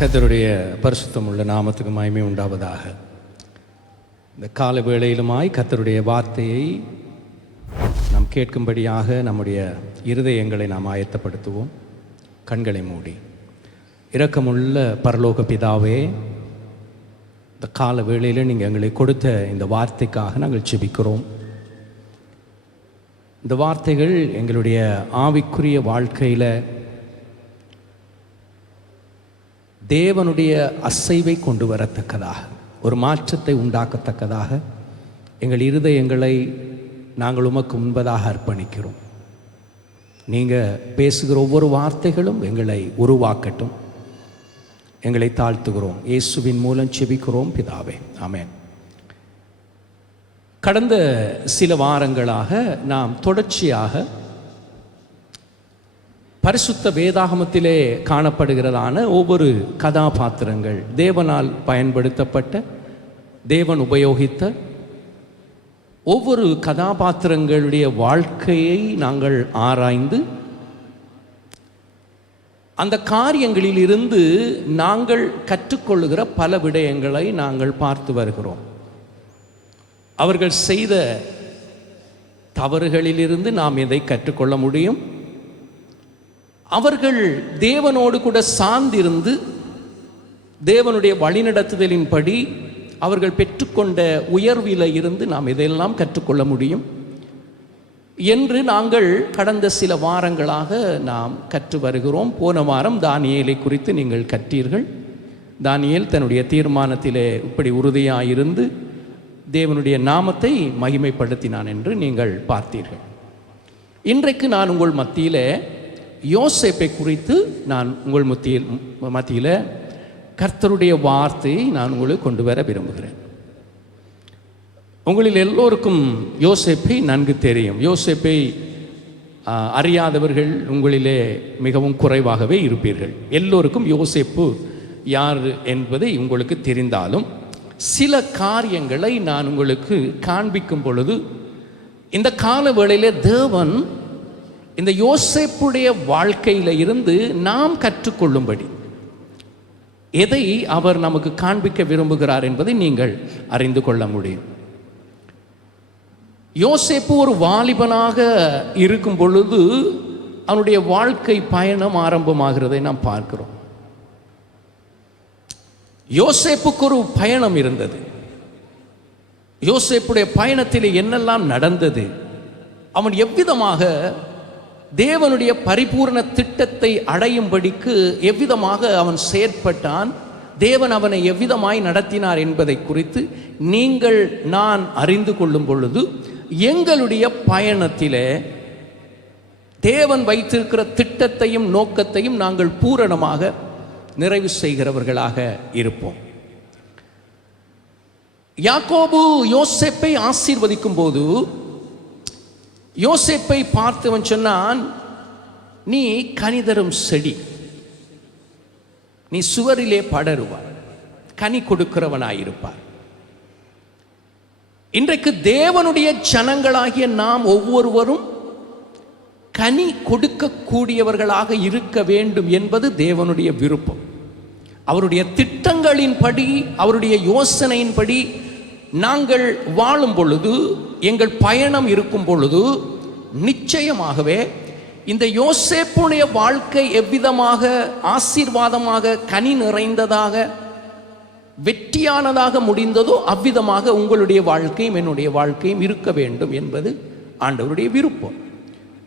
கர்த்தருடைய பரிசுத்தமுள்ள நாமத்துக்கு மகிமை உண்டாவதாக. இந்த கால வேளையிலுமாய் கர்த்தருடைய வார்த்தையை நாம் கேட்கும்படியாக நம்முடைய இருதயங்களை நாம் ஆயத்தப்படுத்துவோம். கண்களை மூடி. இரக்கமுள்ள பரலோக பிதாவே, இந்த கால வேளையில் நீங்கள் எங்களை கொடுத்த இந்த வார்த்தைக்காக நாங்கள் ஜெபிக்கிறோம். இந்த வார்த்தைகள் எங்களுடைய ஆவிக்குரிய வாழ்க்கையில் தேவனுடைய அசைவை கொண்டு வரத்தக்கதாக, ஒரு மாற்றத்தை உண்டாக்கத்தக்கதாக எங்கள் இருதயங்களை நாங்கள் உமக்கு முன்பதாக அர்ப்பணிக்கிறோம். நீங்கள் பேசுகிற ஒவ்வொரு வார்த்தைகளும் எங்களை உருவாக்கட்டும். எங்களை தாழ்த்துகிறோம். இயேசுவின் மூலம் ஜெபிக்கிறோம் பிதாவே, ஆமென். கடந்த சில வாரங்களாக நாம் தொடர்ச்சியாக பரிசுத்த வேதாகமத்திலே காணப்படுகிறதான ஒவ்வொரு கதாபாத்திரங்கள், தேவனால் பயன்படுத்தப்பட்ட, தேவன் உபயோகித்த ஒவ்வொரு கதாபாத்திரங்களுடைய வாழ்க்கையை நாங்கள் ஆராய்ந்து அந்த காரியங்களில் இருந்து நாங்கள் கற்றுக்கொள்ளுகிற பல விடயங்களை நாங்கள் பார்த்து வருகிறோம். அவர்கள் செய்த தவறுகளிலிருந்து நாம் எதை கற்றுக்கொள்ள முடியும்? அவர்கள் தேவனோடு கூட சார்ந்திருந்து தேவனுடைய வழிநடத்துதலின்படி அவர்கள் பெற்றுக்கொண்ட உயர்வில இருந்து நாம் எதையெல்லாம் கற்றுக்கொள்ள முடியும் என்று நாங்கள் கடந்த சில வாரங்களாக நாம் கற்று வருகிறோம். போன வாரம் தானியேலை குறித்து நீங்கள் கற்றீர்கள். தானியேல் தன்னுடைய தீர்மானத்திலே இப்படி உறுதியாயிருந்து தேவனுடைய நாமத்தை மகிமைப்படுத்தினான் என்று நீங்கள் பார்த்தீர்கள். இன்றைக்கு நான் உங்கள் மத்தியிலே யோசேப்பை குறித்து நான் உங்கள் மத்தியில் கர்த்தருடைய வார்த்தையை நான் உங்களுக்கு கொண்டு வர விரும்புகிறேன். உங்களில் எல்லோருக்கும் யோசேப்பை நன்கு தெரியும். யோசேப்பை அறியாதவர்கள் உங்களிலே மிகவும் குறைவாகவே இருப்பீர்கள். எல்லோருக்கும் யோசேப்பு யார் என்பதை உங்களுக்கு தெரிந்தாலும் சில காரியங்களை நான் உங்களுக்கு காண்பிக்கும் பொழுது இந்த கால வேளையிலே தேவன் இந்த யோசேப்புடைய வாழ்க்கையில் இருந்து நாம் கற்றுக்கொள்ளும்படி எதை அவர் நமக்கு காண்பிக்க விரும்புகிறார் என்பதை நீங்கள் அறிந்து கொள்ள முடியும். யோசேப்பு ஒரு வாலிபனாக இருக்கும் பொழுது அவனுடைய வாழ்க்கை பயணம் ஆரம்பமாகிறதை நாம் பார்க்கிறோம். யோசேப்புக்கு ஒரு பயணம் இருந்தது. யோசேப்புடைய பயணத்தில் என்னெல்லாம் நடந்தது, அவன் எவ்விதமாக தேவனுடைய பரிபூர்ண திட்டத்தை அடையும்படிக்கு எவ்விதமாக அவன் செயற்பட்டான், தேவன் அவனை எவ்விதமாய் நடத்தினார் என்பதை குறித்து நீங்கள் நான் அறிந்து கொள்ளும் பொழுது எங்களுடைய பயணத்திலே தேவன் வைத்திருக்கிற திட்டத்தையும் நோக்கத்தையும் நாங்கள் பூரணமாக நிறைவு செய்கிறவர்களாக இருப்போம். யாக்கோபு யோசேப்பை ஆசீர்வதிக்கும் போது யோசேப்பை பார்த்தவன் சொன்னான், நீ கனிதரும் செடி, நீ சுவரிலே படருவார், கனி கொடுக்கிறவனாயிருப்பார். இன்றைக்கு தேவனுடைய ஜனங்களாகிய நாம் ஒவ்வொருவரும் கனி கொடுக்கக்கூடியவர்களாக இருக்க வேண்டும் என்பது தேவனுடைய விருப்பம். அவருடைய திட்டங்களின்படி, அவருடைய யோசனையின்படி நாங்கள் வாழும் பொழுது, எங்கள் பயணம் இருக்கும் பொழுது நிச்சயமாகவே இந்த யோசேப்புடைய வாழ்க்கை எவ்விதமாக ஆசீர்வாதமாக, கனி நிறைந்ததாக, வெற்றியானதாக முடிந்ததோ அவ்விதமாக உங்களுடைய வாழ்க்கையும் என்னுடைய வாழ்க்கையும் இருக்க வேண்டும் என்பது ஆண்டவருடைய விருப்பம்.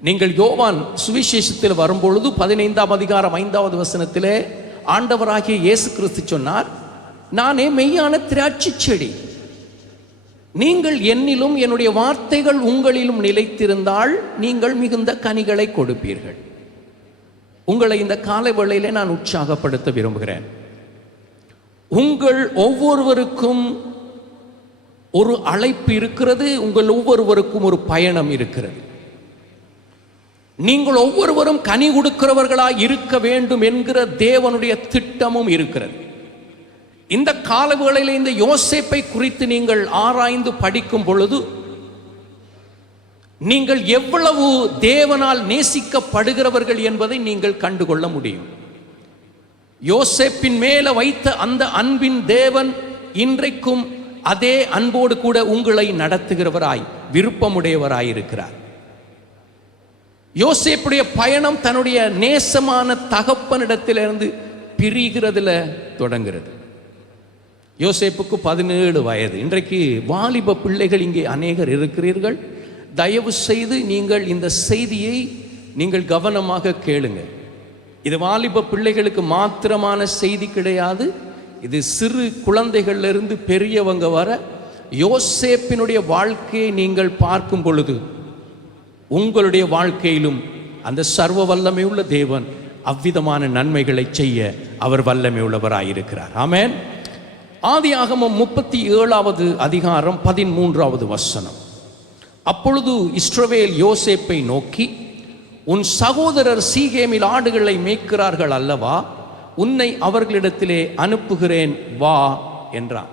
நீங்கள் யோவான் சுவிசேஷத்தில் வரும்பொழுது 15ஆம் அதிகாரம் 5வது வசனத்திலே ஆண்டவராகிய இயேசு கிறிஸ்து சொன்னார், நானே மெய்யான திராட்சை செடி, நீங்கள் என்னிலும் என்னுடைய வார்த்தைகள் உங்களிலும் நிலைத்திருந்தால் நீங்கள் மிகுந்த கனிகளை கொடுப்பீர்கள். உங்களை இந்த காலை வேளையிலே நான் உற்சாகப்படுத்த விரும்புகிறேன். உங்கள் ஒவ்வொருவருக்கும் ஒரு அழைப்பு இருக்கிறது. உங்கள் ஒவ்வொருவருக்கும் ஒரு பயணம் இருக்கிறது. நீங்கள் ஒவ்வொருவரும் கனி கொடுக்கிறவர்களாய் இருக்க வேண்டும் என்கிற தேவனுடைய திட்டமும் இருக்கிறது. இந்த காலவேளையில் இந்த யோசேப்பை குறித்து நீங்கள் ஆராய்ந்து படிக்கும் பொழுது நீங்கள் எவ்வளவு தேவனால் நேசிக்கப்படுகிறவர்கள் என்பதை நீங்கள் கண்டுகொள்ள முடியும். யோசேப்பின் மேல வைத்த அந்த அன்பின் தேவன் இன்றைக்கும் அதே அன்போடு கூட உங்களை நடத்துகிறவராய் விருப்பமுடையவராய் இருக்கிறார். யோசேப்புடைய பயணம் தன்னுடைய நேசமான தகப்பனிடத்திலிருந்து பிரிகிறதுல தொடங்குகிறது. யோசேப்புக்கு 17 வயது. இன்றைக்கு வாலிப பிள்ளைகள் இங்கே அநேகர் இருக்கிறீர்கள். தயவு செய்து நீங்கள் இந்த செய்தியை நீங்கள் கவனமாக கேளுங்க. இது வாலிப பிள்ளைகளுக்கு மாத்திரமான செய்தி கிடையாது. இது சிறு குழந்தைகளிலிருந்து பெரியவங்க வர யோசேப்பினுடைய வாழ்க்கையை நீங்கள் பார்க்கும் பொழுது உங்களுடைய வாழ்க்கையிலும் அந்த சர்வ வல்லமை உள்ள தேவன் அவ்விதமான நன்மைகளை செய்ய அவர் வல்லமை உள்ளவராயிருக்கிறார். ஆமென். ஆதியாகமம் 37வது அதிகாரம் 13வது வசனம். அப்பொழுது இஸ்ரவேல் யோசேப்பை நோக்கி, உன் சகோதரர் சீகேமில் ஆடுகளை மேய்க்கிறார்கள் அல்லவா, உன்னை அவர்களிடத்திலே அனுப்புகிறேன் வா என்றார்.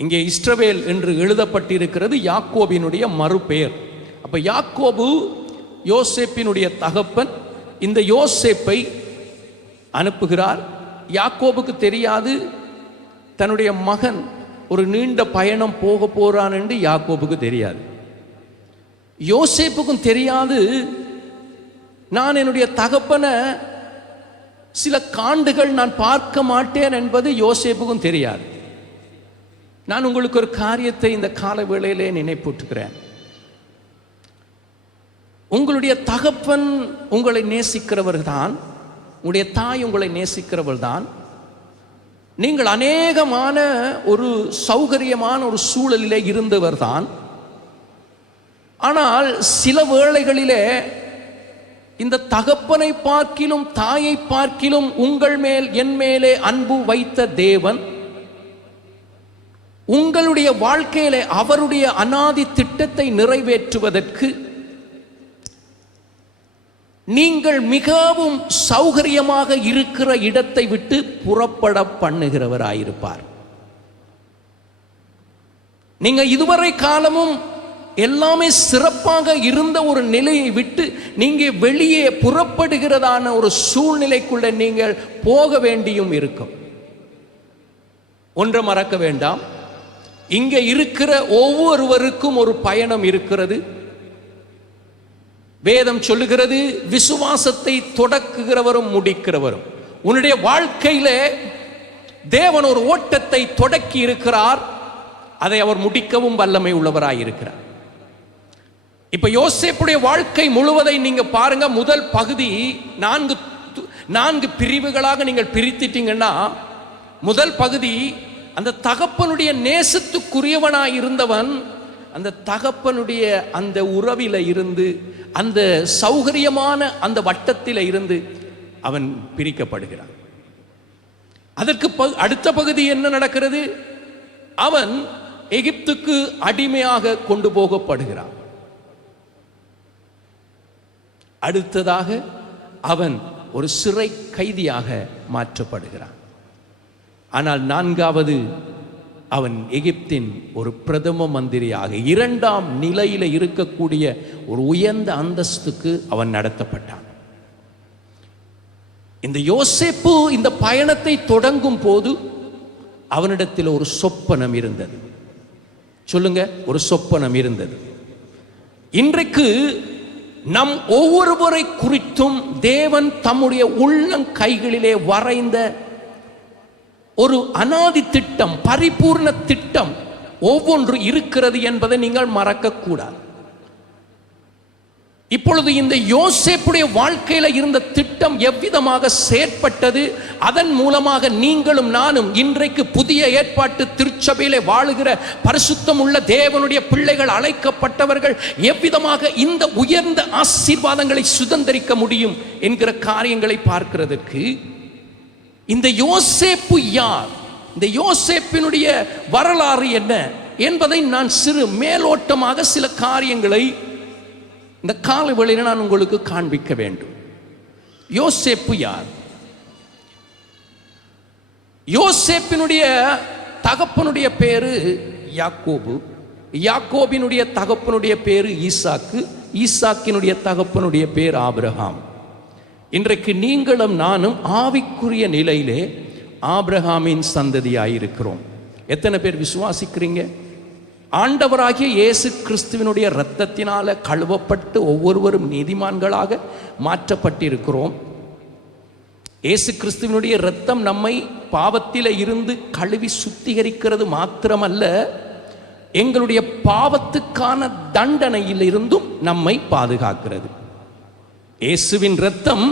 இங்கே இஸ்ரவேல் என்று எழுதப்பட்டிருக்கிறது யாக்கோபினுடைய மறுபெயர். அப்ப யாக்கோபு யோசேப்பினுடைய தகப்பன். இந்த யோசேப்பை அனுப்புகிறார். யாக்கோபுக்கு தெரியாது தன்னுடைய மகன் ஒரு நீண்ட பயணம் போக போறான் என்று யாக்கோபுக்கு தெரியாது. யோசேப்புக்கும் தெரியாது நான் என்னுடைய தகப்பனை சில காண்டுகள் நான் பார்க்க மாட்டேன் என்பது யோசேப்புக்கும் தெரியாது. நான் உங்களுக்கு ஒரு காரியத்தை இந்த கால வேளையிலே நினைப்பூட்டுகிறேன். உங்களுடைய தகப்பன் உங்களை நேசிக்கிறவர் தான், உங்களுடைய தாய் உங்களை நேசிக்கிறவர் தான். நீங்கள் அநேகமான ஒரு சௌகரியமான ஒரு சூழலிலே இருந்தவர் தான். ஆனால் சில வேளைகளிலே இந்த தகப்பனை பார்க்கிலும் தாயை பார்க்கிலும் உங்கள் மேல் என் மேலே அன்பு வைத்த தேவன் உங்களுடைய வாழ்க்கையிலே அவருடைய அநாதி திட்டத்தை நிறைவேற்றுவதற்கு நீங்கள் மிகவும் சௌகரியமாக இருக்கிற இடத்தை விட்டு புறப்பட பண்ணுகிறவராயிருப்பார். நீங்க இதுவரை காலமும் எல்லாமே சிறப்பாக இருந்த ஒரு நிலையை விட்டு நீங்க வெளியே புறப்படுகிறதான ஒரு சூழ்நிலைக்குள்ள நீங்கள் போக வேண்டியும் இருக்கும். ஒன்றை மறக்க வேண்டாம், இங்க இருக்கிற ஒவ்வொருவருக்கும் ஒரு பயணம் இருக்கிறது. வேதம் சொல்லுகிறது, விசுவாசத்தை தொடக்குகிறவரும் முடிக்கிறவரும். உன்னுடைய வாழ்க்கையில தேவன் ஒரு ஓட்டத்தை தொடக்கி இருக்கிறார், அதை அவர் முடிக்கவும் வல்லமை உள்ளவராய் இருக்கிறார். இப்ப யோசேப்புடைய வாழ்க்கை முழுவதை நீங்க பாருங்க. முதல் பகுதி 4 பிரிவுகளாக நீங்கள் பிரித்திட்டீங்கன்னா, முதல் பகுதி அந்த தகப்பனுடைய நேசத்துக்குரியவனாய் இருந்தவன் அந்த தகப்பனுடைய அந்த உறவில இருந்து, அந்த சௌகரியமான அந்த வட்டத்தில இருந்து அவன் பிரிக்கப்படுகிறான். அதற்கு அடுத்த பகுதி என்ன நடக்கிறது? அவன் எகிப்துக்கு அடிமையாக கொண்டு போகப்படுகிறான். அடுத்ததாக அவன் ஒரு சிறை கைதியாக மாற்றப்படுகிறான். ஆனால் 4வது அவன் எகிப்தின் ஒரு பிரதம மந்திரியாக 2ஆம் நிலையில இருக்கக்கூடிய ஒரு உயர்ந்த அந்தஸ்துக்கு அவன் நடத்தப்பட்டான். இந்த யோசேப்பு இந்த பயணத்தை தொடங்கும் போது அவனிடத்தில் ஒரு சொப்பனம் இருந்தது. சொல்லுங்க, ஒரு சொப்பனம் இருந்தது. இன்றைக்கு நம் ஒவ்வொருவரை குறித்தும் தேவன் தம்முடைய உள்ளங்கைகளிலே வரைந்த ஒரு அநாதி திட்டம், பரிபூர்ண திட்டம் ஒவ்வொன்று இருக்கிறது என்பதை நீங்கள் மறக்கக்கூடாது. இப்பொழுது இந்த யோசேப்புடைய வாழ்க்கையில இருந்த திட்டம் எவ்விதமாக செயற்பட்டது, அதன் மூலமாக நீங்களும் நானும் இன்றைக்கு புதிய ஏற்பாட்டு திருச்சபையிலே வாழுகிற பரிசுத்தம் உள்ள தேவனுடைய பிள்ளைகள் அழைக்கப்பட்டவர்கள் எவ்விதமாக இந்த உயர்ந்த ஆசீர்வாதங்களை சுதந்தரிக்க முடியும் என்கிற காரியங்களை பார்க்கிறதற்கு இந்த யோசேப்பு யார், இந்த யோசேப்பினுடைய வரலாறு என்ன என்பதை நான் சிறு மேலோட்டமாக சில காரியங்களை இந்த கால வேளையில் நான் உங்களுக்கு காண்பிக்க வேண்டும். யோசேப்பு யார்? யோசேப்பினுடைய தகப்பனுடைய பேரு யாக்கோபு, யாக்கோபினுடைய தகப்பனுடைய பேரு ஈசாக்கு, ஈசாக்கினுடைய தகப்பனுடைய பேர் ஆபிரகாம். இன்றைக்கு நீங்களும் நானும் ஆவிக்குரிய நிலையிலே ஆபிரகாமின் சந்ததியாயிருக்கிறோம். எத்தனை பேர் விசுவாசிக்கிறீங்க? ஆண்டவராகிய இயேசு கிறிஸ்துவினுடைய இரத்தத்தினால கழுவப்பட்டு ஒவ்வொருவரும் நீதிமான்களாக மாற்றப்பட்டிருக்கிறோம். இயேசு கிறிஸ்துவினுடைய இரத்தம் நம்மை பாவத்தில இருந்து கழுவி சுத்திகரிக்கிறது மாத்திரமல்ல, எங்களுடைய பாவத்துக்கான தண்டனையில் இருந்தும் நம்மை பாதுகாக்கிறது. இயேசுவின் இரத்தம்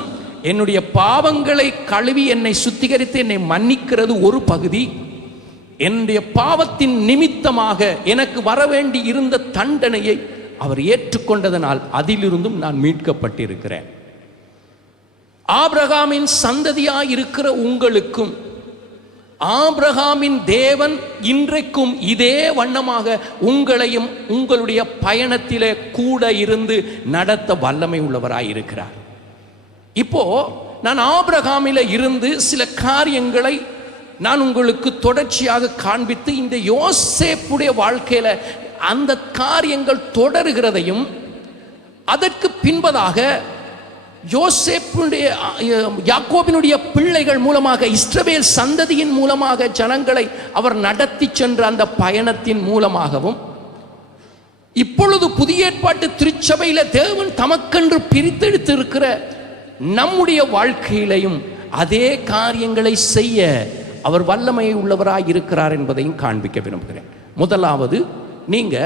என்னுடைய பாவங்களை கழுவி என்னை சுத்திகரித்து என்னை மன்னிக்கிறது ஒரு பகுதி. என்னுடைய பாவத்தின் நிமித்தமாக எனக்கு வரவேண்டி இருந்த தண்டனையை அவர் ஏற்றுக்கொண்டதனால் அதிலிருந்தும் நான் மீட்கப்பட்டிருக்கிறேன். ஆபிரகாமின் சந்ததியாய் இருக்கிற உங்களுக்கும் ஆபிரகாமின் தேவன் இன்றைக்கும் இதே வண்ணமாக உங்களையும் உங்களுடைய பயணத்திலே கூட இருந்து நடத்த வல்லமை உள்ளவராய் இருக்கிறார். இப்போ நான் ஆபிரகாமில இருந்து சில காரியங்களை நான் உங்களுக்கு தொடர்ச்சியாக காண்பித்து இந்த யோசேப்புடைய வாழ்க்கையில அந்த காரியங்கள் தொடருகிறதையும், அதற்கு பின்பதாக யோசேப்புடைய யாக்கோபினுடைய பிள்ளைகள் மூலமாக இஸ்ரவேல் சந்ததியின் மூலமாக ஜனங்களை அவர் நடத்தி சென்ற அந்த பயணத்தின் மூலமாகவும், இப்பொழுது புதிய ஏற்பாட்டு திருச்சபையில தேவன் தமக்கென்று பிரித்தெடுத்து இருக்கிற நம்முடைய வாழ்க்கையிலையும் அதே காரியங்களை செய்ய அவர் வல்லமை உள்ளவராய் இருக்கிறார் என்பதையும் காண்பிக்க விரும்புகிறேன். முதலாவது, நீங்க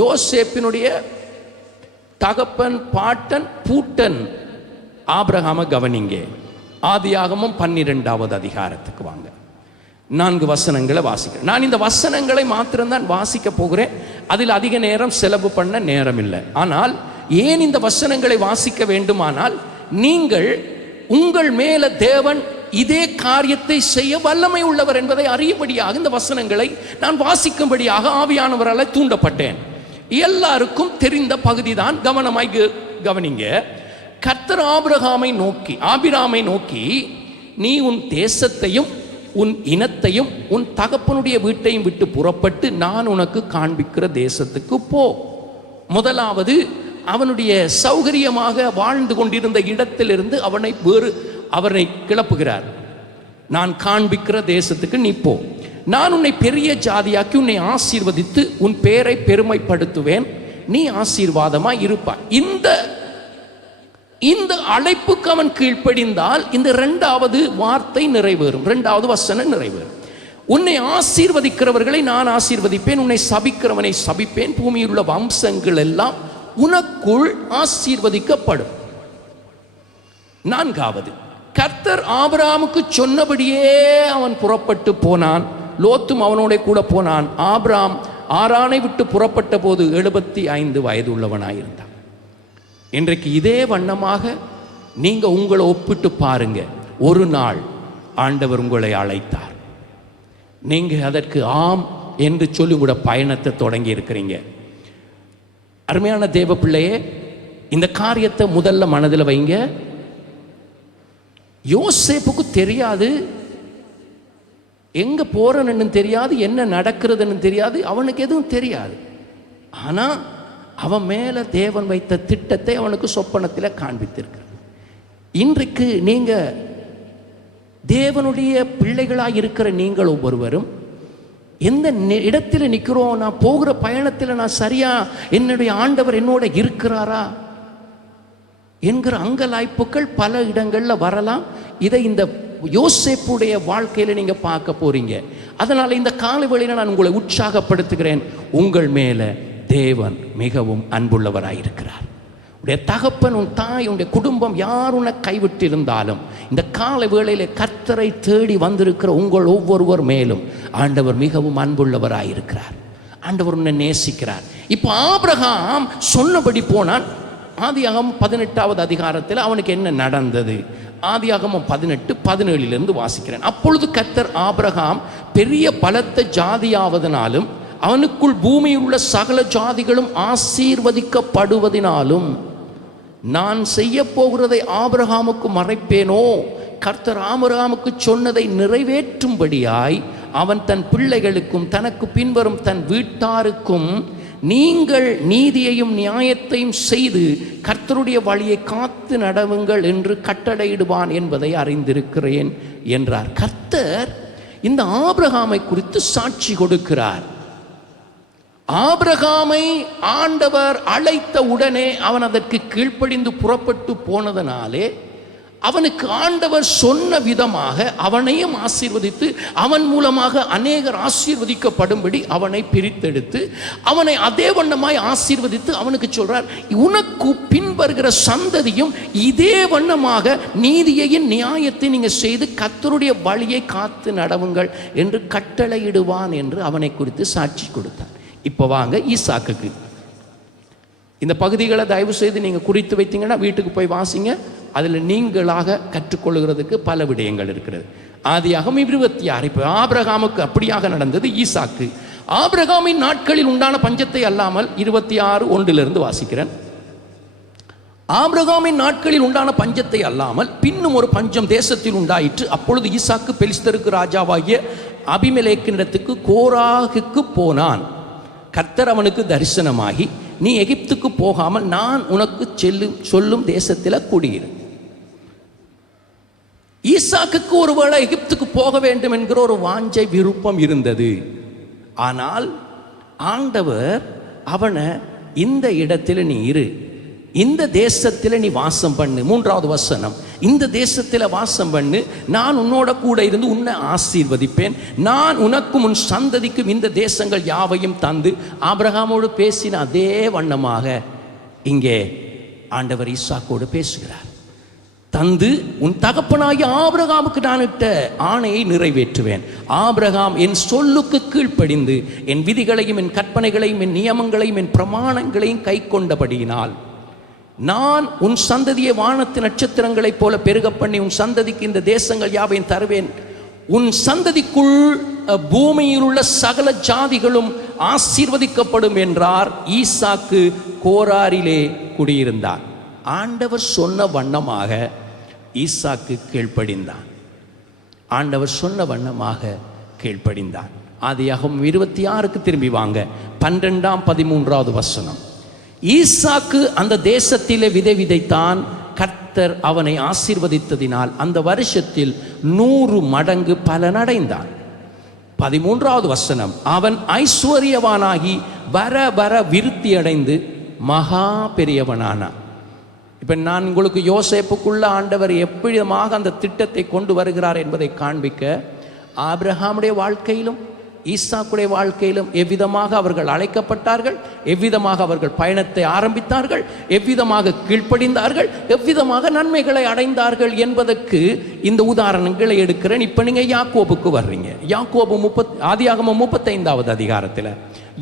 யோசேப்பினுடைய தகப்பன், பாட்டன், பூட்டன் ஆபிரகாம கவனிங்க. ஆதியாகமம் 12வது அதிகாரத்துக்கு வாங்க. 4 வசனங்களை வாசிக்கிறேன். நான் இந்த வசனங்களை மாத்திரம்தான் வாசிக்க போகிறேன். அதில் அதிக நேரம் செலவு பண்ண நேரம் இல்லை. ஆனால் ஏன் இந்த வசனங்களை வாசிக்க வேண்டுமானால், நீங்கள் உங்கள் மேல தேவன் இதே காரியத்தை செய்ய வல்லமை உள்ளவர் என்பதை அறியும்படியாக இந்த வசனங்களை நான் வாசிக்கும்படியாக ஆவியானவரால் தூண்டப்பட்டேன். எல்லாருக்கும் தெரிந்த பகுதிதான். கவனமாய் கவனிங்க. கர்த்தர் ஆபிராமை நோக்கி நீ உன் தேசத்தையும் உன் இனத்தையும் உன் தகப்பனுடைய வீட்டையும் விட்டு புறப்பட்டு நான் உனக்கு காண்பிக்கிற தேசத்துக்கு போ. முதலாவது, அவனுடைய சௌகரியமாக வாழ்ந்து கொண்டிருந்த இடத்திலிருந்து அவனை கிளப்புகிறார். நான் காண்பிக்கிற தேசத்துக்கு நீ போ. நான் உன்னை பெரிய ஜாதியாக்கி உன்னை ஆசீர்வதித்து உன் பேரை பெருமைப்படுத்துவேன், நீ ஆசீர்வாதமாய் இருப்பாய். இந்த அழைப்புக்கு அவன் கீழ்ப்படிந்தால் இந்த 2வது வார்த்தை நிறைவேறும், 2வது வசனம் நிறைவேறும். உன்னை ஆசீர்வதிக்கிறவர்களை நான் ஆசீர்வதிப்பேன், உன்னை சபிக்கிறவனை சபிப்பேன், பூமியில் உள்ள வம்சங்கள் எல்லாம் உனக்குள் ஆசீர்வதிக்கப்படும். 4வது, கர்த்தர் ஆபிரகாமுக்கு சொன்னபடியே அவன் புறப்பட்டு போனான். லோத்தும் அவனோட கூட போனான். ஆபிரகாம் ஆரானை விட்டு புறப்பட்ட போது 75 வயது உள்ளவனாயிருந்தான். இன்றைக்கு இதே வண்ணமாக நீங்க உங்களை ஒப்பிட்டு பாருங்க. ஒரு நாள் ஆண்டவர் உங்களை அழைத்தார், நீங்க அதற்கு ஆம் என்று சொல்லி உங்களோட பயணத்தை தொடங்கி இருக்கிறீங்க. அருமையான தேவ பிள்ளையே, இந்த காரியத்தை முதல்ல மனதில் வைங்க. யோசேப்புக்கு தெரியாது, எங்க போறன்னு தெரியாது, என்ன நடக்கிறதுன்னு தெரியாது, அவனுக்கு எதுவும் தெரியாது. ஆனா அவன் மேல தேவன் வைத்த திட்டத்தை அவனுக்கு சொப்பனத்தில் காண்பித்திருக்கிறார். இன்றைக்கு நீங்க தேவனுடைய பிள்ளைகளாக இருக்கிற நீங்கள் ஒவ்வொருவரும் எந்த இடத்துல நிற்கிறோம், நான் போகிற பயணத்தில் நான் சரியா என்னுடைய ஆண்டவர் என்னோட இருக்கிறாரா என்கிற அங்கலாய்ப்புகள் பல இடங்கள்ல வரலாம். இதை இந்த யோசேப்புடைய வாழ்க்கையில நீங்க பார்க்க போறீங்க. அதனால இந்த காலவெளியில நான் உங்களை உற்சாகப்படுத்துகிறேன். உங்கள் மேல தேவன் மிகவும் அன்புள்ளவராயிருக்கிறார். உடைய தகப்பன், உன் தாய், உன்னுடைய குடும்பம் யார் உன்னை கைவிட்டிருந்தாலும் இந்த கால வேளையில கர்த்தரை தேடி வந்திருக்கிற உங்கள் ஒவ்வொருவர் மேலும் ஆண்டவர் மிகவும் அன்புள்ளவராயிருக்கிறார். ஆண்டவர் உன்னை நேசிக்கிறார். இப்போ ஆபிரகாம் சொன்னபடி போனான். ஆதியாகமம் 18வது அதிகாரத்தில் அவனுக்கு என்ன நடந்தது? ஆதியாகமம் 18:17 வாசிக்கிறேன். அப்பொழுது கர்த்தர் ஆபிரகாம் பெரிய பலத்த ஜாதியாவதனாலும் அவனுக்குள் பூமியில் உள்ள சகல ஜாதிகளும் ஆசீர்வதிக்கப்படுவதினாலும் நான் செய்ய போகிறதை ஆபிரகாமுக்கு மறைப்பேனோ? கர்த்தர் ஆபிரகாமுக்கு சொன்னதை நிறைவேற்றும்படியாய் அவன் தன் பிள்ளைகளுக்கும் தனக்கு பின்வரும் தன் வீட்டாருக்கும் நீங்கள் நீதியையும் நியாயத்தையும் செய்து கர்த்தருடைய வழியை காத்து நடவுங்கள் என்று கட்டளையிடுவான் என்பதை அறிந்திருக்கிறேன் என்றார். கர்த்தர் இந்த ஆபிரகாமை குறித்து சாட்சி கொடுக்கிறார். ஆபிரகாமை ஆண்டவர் அழைத்த உடனே அவன் அதற்கு கீழ்ப்படிந்து புறப்பட்டு போனதனாலே அவனுக்கு ஆண்டவர் சொன்ன விதமாக அவனையும் ஆசீர்வதித்து அவன் மூலமாக அநேகர் ஆசீர்வதிக்கப்படும்படி அவனை பிரித்தெடுத்து அவனை அதே வண்ணமாய் ஆசீர்வதித்து அவனுக்கு சொல்றார், உனக்கு பின்வருகிற சந்ததியும் இதே வண்ணமாக நீதியையும் நியாயத்தை நீங்க செய்து கர்த்தருடைய வழியை காத்து நடவுங்கள் என்று கட்டளையிடுவான் என்று அவனை குறித்து சாட்சி கொடுத்தார். இப்போ வாங்க ஈசாக்குக்கு. இந்த பகுதிகளை தயவு செய்து நீங்கள் குறித்து வைத்தீங்கன்னா வீட்டுக்கு போய் வாசிங்க. அதில் நீங்களாக கற்றுக்கொள்கிறதுக்கு பல விடயங்கள் இருக்கிறது. ஆதியாகமம் 26. இப்போ ஆபிரகாமுக்கு அப்படியாக நடந்தது. ஈசாக்கு ஆபிரகாமின் நாட்களில் உண்டான பஞ்சத்தை அல்லாமல் 26:1 வாசிக்கிறேன். ஆபிரகாமின் நாட்களில் உண்டான பஞ்சத்தை அல்லாமல் பின்னும் ஒரு பஞ்சம் தேசத்தில் உண்டாயிற்று. அப்பொழுது ஈசாக்கு பெலிஸ்தருக்கு ராஜாவாகிய அபிமெலேக்கினிடத்துக்கு கோராகுக்கு போனான். கர்த்தர் அவனுக்கு தரிசனமாகி, நீ எகிப்துக்கு போகாமல் நான் உனக்கு சொல்லும் தேசத்தில் குடியிரு. ஈசாக்குக்கு ஒருவேளை எகிப்துக்கு போக வேண்டும் என்கிற ஒரு வாஞ்சை விருப்பம் இருந்தது. ஆனால் ஆண்டவர் அவனை இந்த இடத்துல நீ இரு, இந்த தேசத்தில் நீ வாசம் பண்ணு. 3வது வசனம், இந்த தேசத்தில் வாசம் பண்ணு, நான் உன்னோட கூட இருந்து உன்னை ஆசீர்வதிப்பேன், நான் உனக்கும் உன் சந்ததிக்கும் இந்த தேசங்கள் யாவையும் தந்து. ஆபிரகாமோடு பேசின அதே வண்ணமாக இங்கே ஆண்டவர் ஈசாக்கோடு பேசுகிறார். தந்து உன் தகப்பனாகிய ஆபிரகாமுக்கு நான் இட்ட ஆணையை நிறைவேற்றுவேன். ஆபிரகாம் என் சொல்லுக்கு கீழ்ப்படிந்து என் விதிகளையும் என் கற்பனைகளையும் என் நியமங்களையும் என் பிரமாணங்களையும் கை கொண்டபடியினால் நான் உன் சந்ததியை வானத்து நட்சத்திரங்களைப் போல பெருக பண்ணி உன் சந்ததிக்கு இந்த தேசங்கள் யாவையும் தருவேன். உன் சந்ததிக்குள் பூமியில் உள்ள சகல ஜாதிகளும் ஆசீர்வதிக்கப்படும் என்றார். ஈசாக்கு கோராரிலே குடியிருந்தார். ஆண்டவர் சொன்ன வண்ணமாக ஈசாக்கு கீழ்ப்படிந்தான். ஆண்டவர் சொன்ன வண்ணமாக கீழ்ப்படிந்தான். ஆதியாகமம் 26க்கு திரும்பி வாங்க. 12, 13வது வசனம். ஈசாக்கு அந்த தேசத்திலே விதை விதைத்தான். கர்த்தர் அவனை ஆசீர்வதித்ததினால் அந்த வருஷத்தில் 100 மடங்கு பலனடைந்தான். 13வது வசனம், அவன் ஐஸ்வர்யவானாகி வர வர விருத்தி அடைந்து மகா பெரியவனானான். இப்போ நான் உங்களுக்கு யோசேப்புக்குள்ள ஆண்டவர் எப்படிமாக அந்த திட்டத்தை கொண்டு வருகிறார் என்பதை காண்பிக்க, ஆபிரகாமுடைய வாழ்க்கையிலும் ஈசாக்குடைய வாழ்க்கையிலும் எவ்விதமாக அவர்கள் அழைக்கப்பட்டார்கள், எவ்விதமாக அவர்கள் பயணத்தை ஆரம்பித்தார்கள், எவ்விதமாக கீழ்ப்படிந்தார்கள், எவ்விதமாக நன்மைகளை அடைந்தார்கள் என்பதற்கு இந்த உதாரணங்களை எடுக்கிறேன். இப்போ நீங்கள் யாக்கோபுக்கு வர்றீங்க. யாக்கோபு ஆதியாகமம் 35வது அதிகாரத்தில்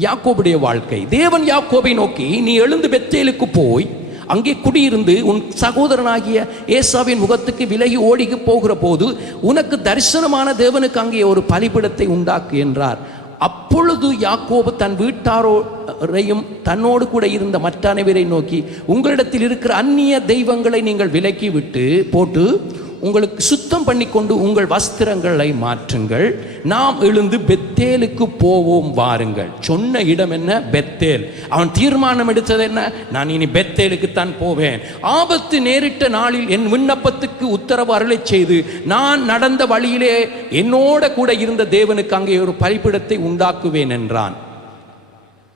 யாக்கோபுடைய வாழ்க்கை. தேவன் யாக்கோபை நோக்கி, நீ எழுந்து பெத்தேலுக்கு போய் அங்கே குடியிருந்து உன் சகோதரனாகிய ஏசாவின் முகத்துக்கு விலகி ஓடிக்கு போகிற போது உனக்கு தரிசனமான தேவனுக்கு அங்கே ஒரு பலிபீடத்தை உண்டாக்கு என்றார். அப்பொழுது யாக்கோபு தன் வீட்டாரோரையும் தன்னோடு கூட இருந்த மற்ற அனைவரை நோக்கி, உங்களிடத்தில் இருக்கிற அந்நிய தெய்வங்களை நீங்கள் விலக்கி விட்டு போட்டு உங்களுக்கு சுத்தம் பண்ணி கொண்டு உங்கள் வஸ்திரங்களை மாற்றுங்கள், நாம் எழுந்து பெத்தேலுக்கு போவோம் வாருங்கள். சொன்ன இடம் என்ன? பெத்தேல். அவன் தீர்மானம் எடுத்தது என்ன? நான் இனி பெத்தேலுக்குத்தான் போவேன். ஆபத்து நேரிட்ட நாளில் என் விண்ணப்பத்துக்கு உத்தரவு அருளச் செய்து நான் நடந்த வழியிலே என்னோட கூட இருந்த தேவனுக்கு அங்கே ஒரு பலிபீடத்தை உண்டாக்குவேன் என்றான்.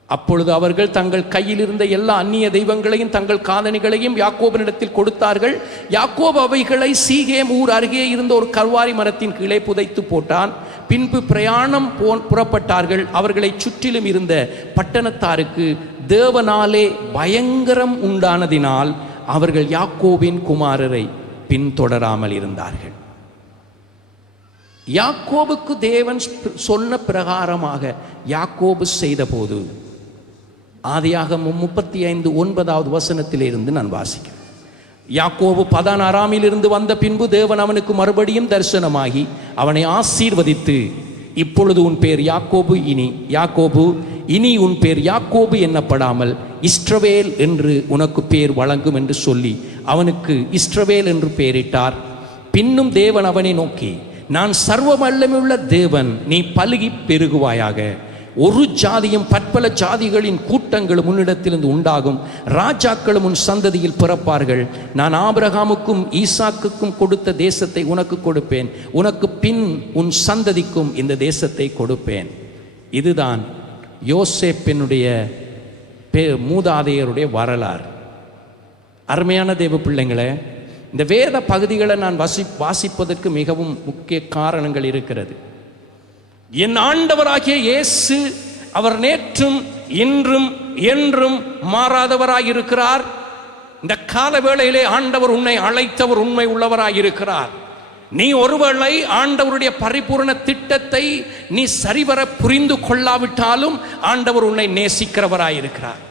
அப்பொழுது அவர்கள் தங்கள் கையில் இருந்த எல்லா அந்நிய தெய்வங்களையும் தங்கள் காதணிகளையும் யாக்கோபினிடத்தில் கொடுத்தார்கள். யாக்கோபு அவைகளை சீகேம் ஊர் அருகே இருந்த ஒரு கல்வாரி மரத்தின் கீழே புதைத்து போட்டான். பின்பு பிரயாணம் புறப்பட்டார்கள். அவர்களை சுற்றிலும் இருந்த பட்டணத்தாருக்கு தேவனாலே பயங்கரம் உண்டானதினால் அவர்கள் யாக்கோபின் குமாரரை பின்தொடராமல் இருந்தார்கள். யாக்கோபுக்கு தேவன் சொன்ன பிரகாரமாக யாக்கோபு செய்த போது, ஆதியாகமம் 35:9வது வசனத்திலிருந்து நான் வாசிக்கிறேன். யாக்கோபு பதான் அராமிலிருந்து வந்த பின்பு தேவன் அவனுக்கு மறுபடியும் தரிசனமாகி அவனை ஆசீர்வதித்து, இப்பொழுது உன் பேர் யாக்கோபு இனி உன் பேர் யாக்கோபு என்னப்படாமல் இஸ்ரவேல் என்று உனக்கு பேர் வழங்கும் என்று சொல்லி அவனுக்கு இஸ்ரவேல் என்று பெயரிட்டார். பின்னும் தேவன் அவனை நோக்கி, நான் சர்வ வல்லமையுள்ள தேவன், நீ பலுகி பெருகுவாயாக, ஒரு ஜாதியும் பற்பல ஜாதிகளின் கூட்டங்களும் உன்னிடத்திலிருந்து உண்டாகும், ராஜாக்களும் உன் சந்ததியில் பிறப்பார்கள். நான் ஆபிரகாமுக்கும் ஈசாக்குக்கும் கொடுத்த தேசத்தை உனக்கு கொடுப்பேன், உனக்கு பின் உன் சந்ததிக்கும் இந்த தேசத்தை கொடுப்பேன். இதுதான் யோசேப்பினுடைய மூதாதையருடைய வரலாறு. அருமையான தேவ பிள்ளைங்களே, இந்த வேத பகுதிகளை நான் வாசிப்பதற்கு மிகவும் முக்கிய காரணங்கள் இருக்கிறது. என் ஆண்டவராகிய இயேசு அவர் நேற்றும் இன்றும் என்றும் மாறாதவராயிருக்கிறார். இந்த கால வேளையிலே ஆண்டவர் உன்னை அழைத்தவர் உண்மை உள்ளவராயிருக்கிறார். நீ ஒருவேளை ஆண்டவருடைய பரிபூர்ண திட்டத்தை நீ சரிவர புரிந்து கொள்ளாவிட்டாலும் ஆண்டவர் உன்னை நேசிக்கிறவராயிருக்கிறார்.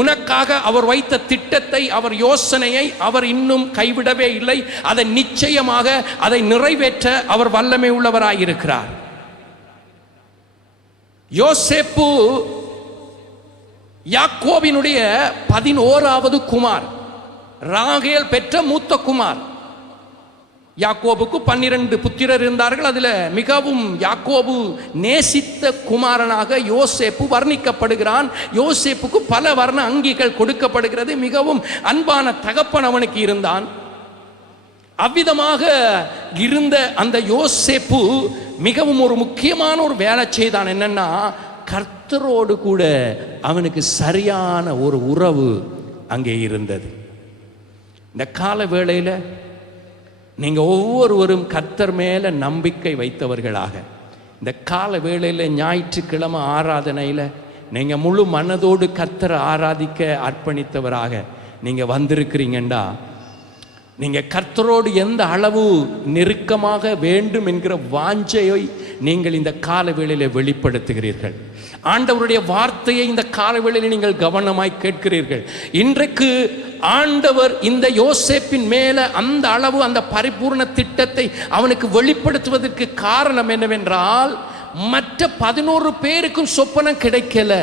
உனக்காக அவர் வைத்த திட்டத்தை, அவர் யோசனையை அவர் இன்னும் கைவிடவே இல்லை. அதை நிச்சயமாக அதை நிறைவேற்ற அவர் வல்லமை உள்ளவராயிருக்கிறார். யோசேப்பு யாக்கோபினுடைய 11வது குமார், ராகேல் பெற்ற மூத்த குமார். யாக்கோபுக்கு 12 புத்திரர் இருந்தார்கள். அதில் மிகவும் யாக்கோபு நேசித்த குமாரனாக யோசேப்பு வர்ணிக்கப்படுகிறான். யோசேப்புக்கு பல வர்ண அங்கிகள் கொடுக்கப்படுகிறது. மிகவும் அன்பான தகப்பன் அவனுக்கு இருந்தான். அவ்விதமாக இருந்த அந்த யோசேப்பு மிகவும் ஒரு முக்கியமான ஒரு வேலை செய்தான். என்னன்னா, கர்த்தரோடு கூட அவனுக்கு சரியான ஒரு உறவு அங்கே இருந்தது. இந்த கால வேளையில் நீங்கள் ஒவ்வொருவரும் கர்த்தர் மேலே நம்பிக்கை வைத்தவர்களாக, இந்த கால வேளையில் ஞாயிற்றுக்கிழமை ஆராதனையில் நீங்கள் முழு மனதோடு கர்த்தரை ஆராதிக்க அர்ப்பணித்தவராக நீங்கள் வந்திருக்கிறீங்கண்டா, நீங்கள் கர்த்தரோடு எந்த அளவு நெருக்கமாக வேண்டும் என்கிற வாஞ்சையை நீங்கள் இந்த கால வேளையில் வெளிப்படுத்துகிறீர்கள். ஆண்டவருடைய வார்த்தையை இந்த கால வேளையில் நீங்கள் கவனமாய் கேட்கிறீர்கள். இன்றைக்கு ஆண்டவர் இந்த யோசேப்பின் மேல அந்த அளவு அந்த பரிபூர்ண திட்டத்தை அவனுக்கு வெளிப்படுத்துவதற்கு காரணம் என்னவென்றால், மற்ற 11 பேருக்கும் சொப்பனம் கிடைக்கல.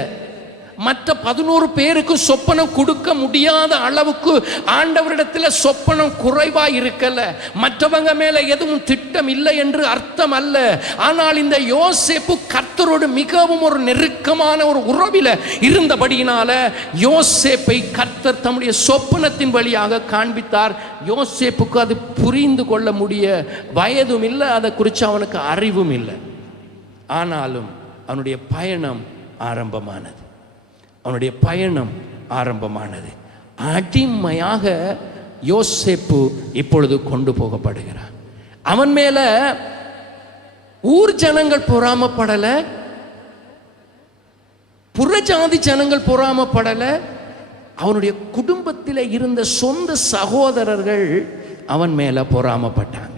மற்ற 11 பேருக்கும் சொப்பனம் கொடுக்க முடியாத அளவுக்கு ஆண்டவரிடத்தில் சொப்பனம் குறைவாக இருக்கல. மற்றவங்க மேல எதுவும் திட்டம் இல்லை என்று அர்த்தம் அல்ல. ஆனால் இந்த யோசேப்பு கர்த்தரோடு மிகவும் ஒரு நெருக்கமான ஒரு உறவில் இருந்தபடியினால யோசேப்பை கர்த்தர் தம்முடைய சொப்பனத்தின் வழியாக காண்பித்தார். யோசேப்புக்கு அது புரிந்து கொள்ள முடிய வயதும் இல்லை, அதை குறித்து அவனுக்கு அறிவும் இல்லை. ஆனாலும் அவனுடைய பயணம் ஆரம்பமானது. அவனுடைய பயணம் ஆரம்பமானது. அடிமையாக யோசேப்பு இப்பொழுது கொண்டு போகப்படுகிறான். அவன் மேல ஊர் ஜனங்கள் பொறாமப்படல, புறஜாதி ஜனங்கள் பொறாமப்படல. அவனுடைய குடும்பத்தில் இருந்த சொந்த சகோதரர்கள் அவன் மேல பொறாமப்பட்டாங்க.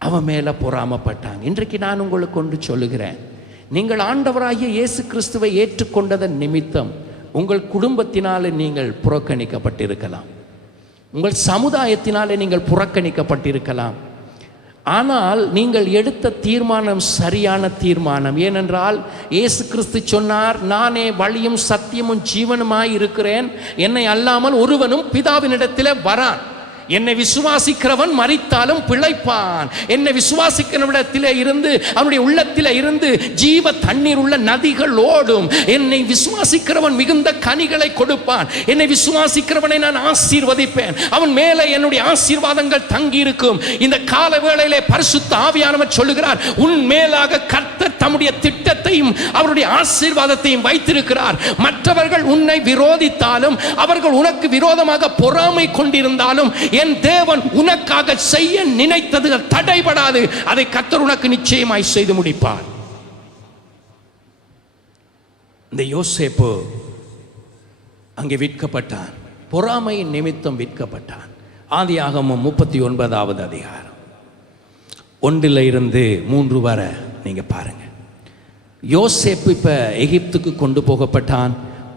அவன் மேல பொறாமப்பட்டாங்க. இன்றைக்கு நான் உங்களுக்கு ஒன்று சொல்லுகிறேன். நீங்கள் ஆண்டவராகிய இயேசு கிறிஸ்துவை ஏற்றுக்கொண்டதன் நிமித்தம் உங்கள் குடும்பத்தினாலே நீங்கள் புறக்கணிக்கப்பட்டிருக்கலாம், உங்கள் சமுதாயத்தினாலே நீங்கள் புறக்கணிக்கப்பட்டிருக்கலாம். ஆனால் நீங்கள் எடுத்த தீர்மானம் சரியான தீர்மானம். ஏனென்றால் இயேசு கிறிஸ்து சொன்னார், நானே வழியும் சத்தியமும் ஜீவனுமாய் இருக்கிறேன், என்னை அல்லாமல் ஒருவனும் பிதாவினிடத்திலே வரான். என்னை விசுவாசிக்கிறவன் மரித்தாலும் பிழைப்பான். என்னை விசுவாசிக்கிறவனிடத்திலே இருந்து, அவனுடைய உள்ளத்திலே இருந்து ஜீவ தண்ணீர் உள்ள நதிகள் ஓடும். என்னை விசுவாசிக்கிறவன் மிகுந்த கனிகளை கொடுப்பான். என்னை விசுவாசிக்கிறவனை நான் ஆசீர்வதிப்பேன். அவன் மேலே என்னுடைய ஆசீர்வாதங்கள் தங்கி இருக்கும். இந்த கால வேளையிலே பரிசுத்த ஆவியானவர் சொல்லுகிறார், உன் மேலாக கர்த்தர் தம்முடைய திட்டத்தையும் அவருடைய ஆசீர்வாதத்தையும் வைத்திருக்கிறார். மற்றவர்கள் உன்னை விரோதித்தாலும், அவர்கள் உனக்கு விரோதமாக பொறாமை கொண்டிருந்தாலும், என் தேவன் உனக்காக செய்ய நினைத்தது தடைபடாது. அதை கர்த்தர் உனக்கு நிச்சயமாய் செய்து முடிப்பார். இந்த யோசேப்பு அங்கே விற்கப்பட்டான், பொறாமையின் நிமித்தம் விற்கப்பட்டான். ஆதியாகமம் 39வது அதிகாரம் 1 வரை நீங்க பாருங்க. யோசேப்பு இப்ப எகிப்துக்கு கொண்டு போகப்பட்டான்.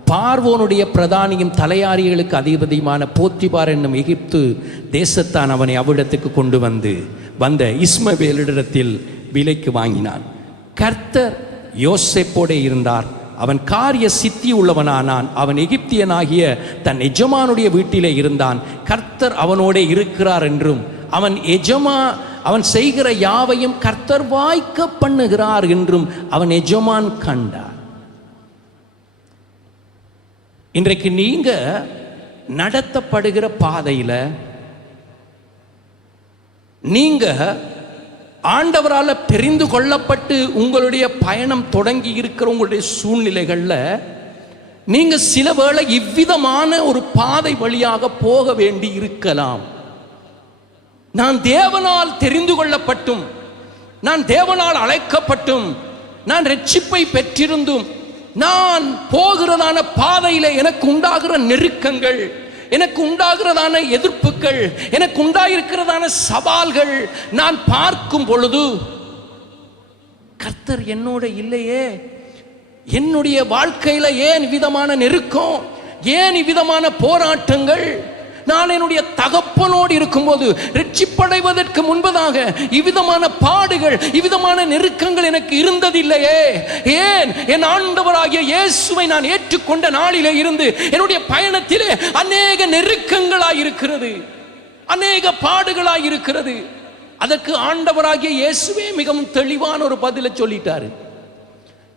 பார்வோனுடைய பிரதானியும் தலையாரிகளுக்கு அதிபதியுமான போத்திபார் என்னும் எகிப்து தேசத்தான் அவனை அவ்விடத்துக்கு கொண்டு வந்த இஸ்மவேலிடத்தில் விலைக்கு வாங்கினான். கர்த்தர் யோசேப்போடே இருந்தார். அவன் காரிய சித்தி உள்ளவனானான். அவன் எகிப்தியனாகிய தன் எஜமானுடைய வீட்டிலே இருந்தான். கர்த்தர் அவனோடே இருக்கிறார் என்றும் அவன் அவன் செய்கிற யாவையும் கர்த்தர் வாய்க்க பண்ணுகிறார் என்றும் அவன் எஜமான் கண்டார். இன்றைக்கு நீங்க நடத்தப்படுகிற பாதையில நீங்க ஆண்டவரால் தெரிந்து கொள்ளப்பட்டு உங்களுடைய பயணம் தொடங்கி இருக்கிற உங்களுடைய சூழ்நிலைகள்ல நீங்க சில வேளை இவ்விதமான ஒரு பாதை வழியாக போக வேண்டி இருக்கலாம். நான் தேவனால் தெரிந்து கொள்ளப்பட்டும், நான் தேவனால் அழைக்கப்பட்டும், நான் இரட்சிப்பை பெற்றிருந்தும் நான் போகிறதான பாதையில எனக்கு உண்டாகிற நெருக்கங்கள், எனக்கு உண்டாகிறதான எதிர்ப்புகள், எனக்கு உண்டாயிருக்கிறதான சவால்கள் நான் பார்க்கும் பொழுது கர்த்தர் என்னோட இல்லையே, என்னுடைய வாழ்க்கையில ஏன் விதமான நெருக்கம், ஏன் இவ்விதமான போராட்டங்கள்? நான் என்னுடைய தகப்பனோடு இருக்கும்போது ரட்சிப்படைவதற்கு முன்பதாக இவ்விதமான பாடுகள், இவ்விதமான நெருக்கங்கள் எனக்கு இருந்ததில்லையே. ஏன் என் ஆண்டவராகிய இயேசுவை நான் ஏற்றுக்கொண்ட நாளிலே இருந்து என்னுடைய பயணத்திலே அநேக நெருக்கங்களாயிருக்கிறது, அநேக பாடுகளாயிருக்கிறது. அதற்கு ஆண்டவராகிய இயேசுவே மிகவும் தெளிவான ஒரு பதிலை சொல்லிட்டாரு.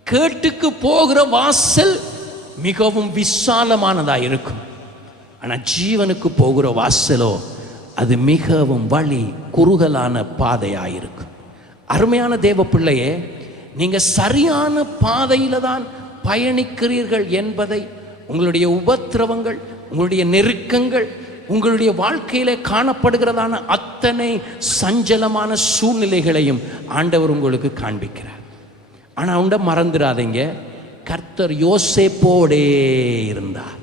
கேட்டுக்கு போகிற வாசல் மிகவும் விசாலமானதாக இருக்கும், ஆனால் ஜீவனுக்கு போகிற வாசலோ அது மிகவும் வழி குறுகலான பாதையாயிருக்கும். அருமையான தேவ பிள்ளையே, நீங்க சரியான பாதையில தான் பயணிக்கிறீர்கள் என்பதை உங்களுடைய உபத்திரவங்கள், உங்களுடைய நெருக்கங்கள், உங்களுடைய வாழ்க்கையிலே காணப்படுகிறதான அத்தனை சஞ்சலமான சூழ்நிலைகளையும் ஆண்டவர் உங்களுக்கு காண்பிக்கிறார். ஆனால் உண்ட மறந்துடாதீங்க, கர்த்தர் யோசேப்போடே இருந்தார்.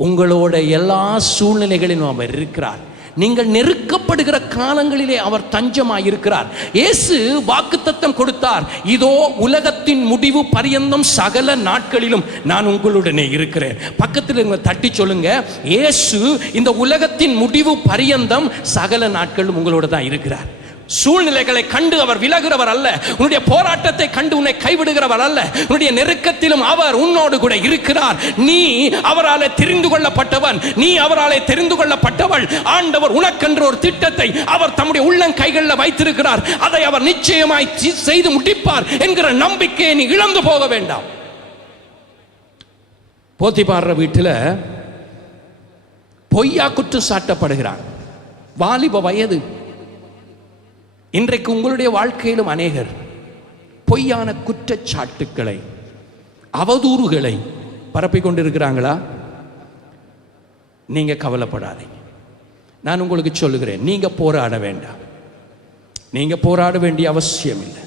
உங்களோட எல்லா சூழ்நிலைகளிலும் அவர் இருக்கிறார். நீங்கள் நெருக்கப்படுகிற காலங்களிலே அவர் தஞ்சமாய் இருக்கிறார். இயேசு வாக்குத்தத்தம் கொடுத்தார், இதோ உலகத்தின் முடிவு பரியந்தம் சகல நாட்களிலும் நான் உங்களுடனே இருக்கிறேன். பக்கத்தில் தட்டி சொல்லுங்க, இயேசு இந்த உலகத்தின் முடிவு பரியந்தம் சகல நாட்களும் உங்களோட தான் இருக்கிறார். சூழ்நிலைகளை கண்டு அவர் விலகிறவர் அல்ல, உன்னுடைய போராட்டத்தை கண்டு உன்னை கைவிடுகிறவர் அல்ல. உன்னுடைய நெருக்கத்திலும் அவர் உன்னோடு கூட இருக்கிறார். நீ அவராலே தெரிந்து கொள்ளப்பட்டவன், நீ அவராலே தெரிந்து கொள்ளப்பட்டவள். ஆண்டவர் உனக்கென்ற ஒரு திட்டத்தை அவர் தம்முடைய உள்ளங்கைகளில் வைத்திருக்கிறார். அதை அவர் நிச்சயமாய் செய்து முடிப்பார் என்கிற நம்பிக்கையை நீ இழந்து போக வேண்டாம். போத்திபார் வீட்டில் பொய்யா குற்றம் சாட்டப்படுகிறார், வாலிப வயது. இன்றைக்கு உங்களுடைய வாழ்க்கையிலும் அநேகர் பொய்யான குற்றச்சாட்டுக்களை, அவதூறுகளை பரப்பிக் கொண்டிருக்கிறாங்களா? நீங்க கவலைப்படாதீங்க. நான் உங்களுக்கு சொல்லுகிறேன், நீங்க போராட வேண்டாம். நீங்க போராட வேண்டிய அவசியம் இல்லை.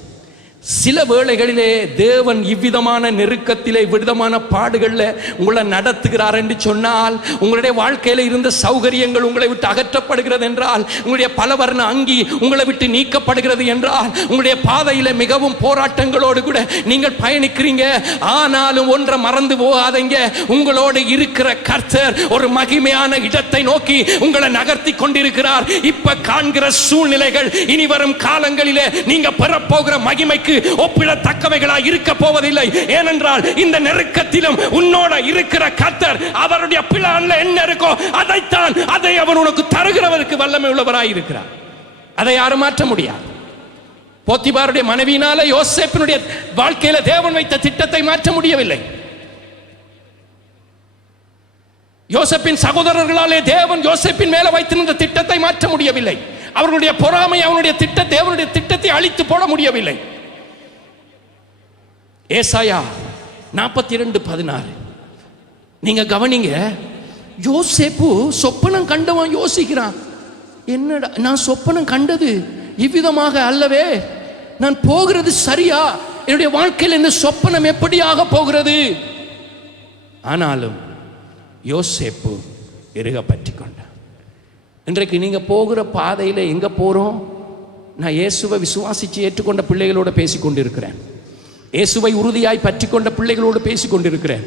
சில வேளைகளிலே தேவன் இவ்விதமான நெருக்கத்திலே, இவ்விதமான பாடுகளில் உங்களை நடத்துகிறார் என்று சொன்னால், உங்களுடைய வாழ்க்கையில் இருந்த சௌகரியங்கள் உங்களை விட்டு அகற்றப்படுகிறது என்றால், உங்களுடைய பலவர்ண அங்கி உங்களை விட்டு நீக்கப்படுகிறது என்றால், உங்களுடைய பாதையில் மிகவும் போராட்டங்களோடு கூட நீங்கள் பயணிக்கிறீங்க. ஆனாலும் ஒன்றை மறந்து போகாதீங்க, உங்களோடு இருக்கிற கர்த்தர் ஒரு மகிமையான இடத்தை நோக்கி உங்களை நகர்த்தி கொண்டிருக்கிறார். இப்ப காண்கிற சூழ்நிலைகள் இனி வரும் காலங்களிலே நீங்க பெறப்போகிற மகிமைக்கு ஒப்பிடத்தக்கவைகளாய் இருக்க போவதில்லை. ஏனென்றால் இந்த நெருக்கத்திலும் உன்னோட இருக்கிற கர்த்தர் அவருடைய பிளான்ல என்ன இருக்கோ அதைத்தான், அதை அவர் உனக்கு தருகிறவருக்கு வல்லமை உள்ளவராய் இருக்கிறார். அதை யாரும் மாற்ற முடியாது. போத்திபாருடைய மனைவியினால யோசேப்பினுடைய வாழ்க்கையில தேவன் வைத்த திட்டத்தை மாற்ற முடியவில்லை. யோசேப்பின் சகோதரர்களாலே தேவன் யோசேப்பின் மேல வைத்திருந்த திட்டத்தை மாற்ற முடியவில்லை. அவர்களுடைய பொறாமை அவனுடைய திட்டத்தை, தேவனுடைய திட்டத்தை அழித்து போட முடியவில்லை. ஏசாயா 42:16 நீங்க கவனிங்க. யோசேப்பு சொப்பனம் கண்டவன் யோசிக்கிறான், என்னடா நான் சொப்பனம் கண்டது இவ்விதமாக அல்லவே, நான் போகிறது சரியா, என்னுடைய வாழ்க்கையில் இந்த சொப்பனம் எப்படியாக போகிறது? ஆனாலும் யோசேப்பு இறுக பற்றி கொண்டான். இன்றைக்கு நீங்க போகிற பாதையில எங்க போறோம்? நான் இயேசுவை விசுவாசிச்சு ஏற்றுக்கொண்ட பிள்ளைகளோட பேசிக்கொண்டிருக்கிறேன். இயேசுவை உறுதியாய் பற்றி கொண்ட பிள்ளைகளோடு பேசிக் கொண்டிருக்கிறேன்.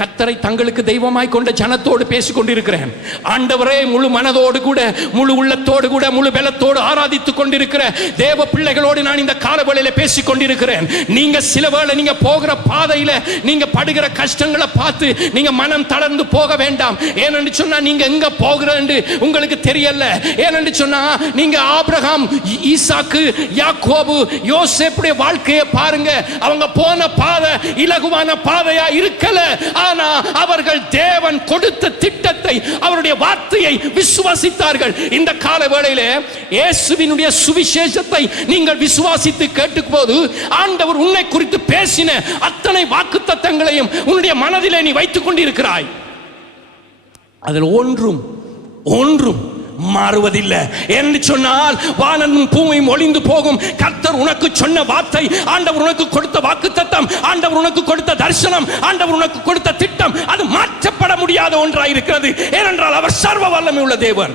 கர்த்தரை தங்களுக்கு தெய்வமாய் கொண்ட ஜனத்தோடு பேசிக் கொண்டிருக்கிறேன். ஆண்டவரே, முழு மனதோடு கூட, முழு உள்ளத்தோடு கூட, முழு பலத்தோடு ஆராதித்துக் கொண்டிருக்கிற தேவ பிள்ளைகளோடு நான் இந்த காலவேளையில பேசிக் கொண்டிருக்கிறேன். நீங்க சில வேளை நீங்க போகிற பாதையில நீங்க படுகிற கஷ்டங்களை பார்த்து நீங்க மனம் தளர்ந்து போக வேண்டாம். ஏனென்று சொன்னா நீங்க எங்க போகிறேன்னு உங்களுக்கு தெரியல. ஏனென்று சொன்னா நீங்க ஆபிரகாம், ஈசாக்கு, யாக்கோபு, யோசேப்புடைய வாழ்க்கையை பாருங்க. அவங்க போன பாதை இலகுவான பாதையா இருக்கல. ஆனா அவர்கள் தேவன் கொடுத்த திட்டத்தை, அவருடைய வார்த்தையை விசுவாசித்தார்கள். இந்த கால வேளையிலே இயேசுவினுடைய சுவிசேஷத்தை நீங்கள் விசுவாசித்து கேட்கும் போது ஆண்டவர் உன்னை குறித்து பேசின அத்தனை வாக்குத்தத்தங்களையும் உன்னுடைய மனதிலே நீ வைத்துக் கொண்டிருக்கிறாய். அதில் ஒன்றும் மாறுவதில்லை என்று சொன்னால் வானமும் பூமியும் ஒளிந்து போகும். கர்த்தர் உனக்கு சொன்ன வார்த்தை, ஆண்டவர் உனக்கு கொடுத்த வாக்குத்தத்தம், ஆண்டவர் உனக்கு கொடுத்த தரிசனம், ஆண்டவர் உனக்கு கொடுத்த திட்டம், அது மாற்றப்பட முடியாத ஒன்றாக இருக்கிறது. ஏனென்றால் அவர் சர்வ வல்லமை உள்ள தேவன்.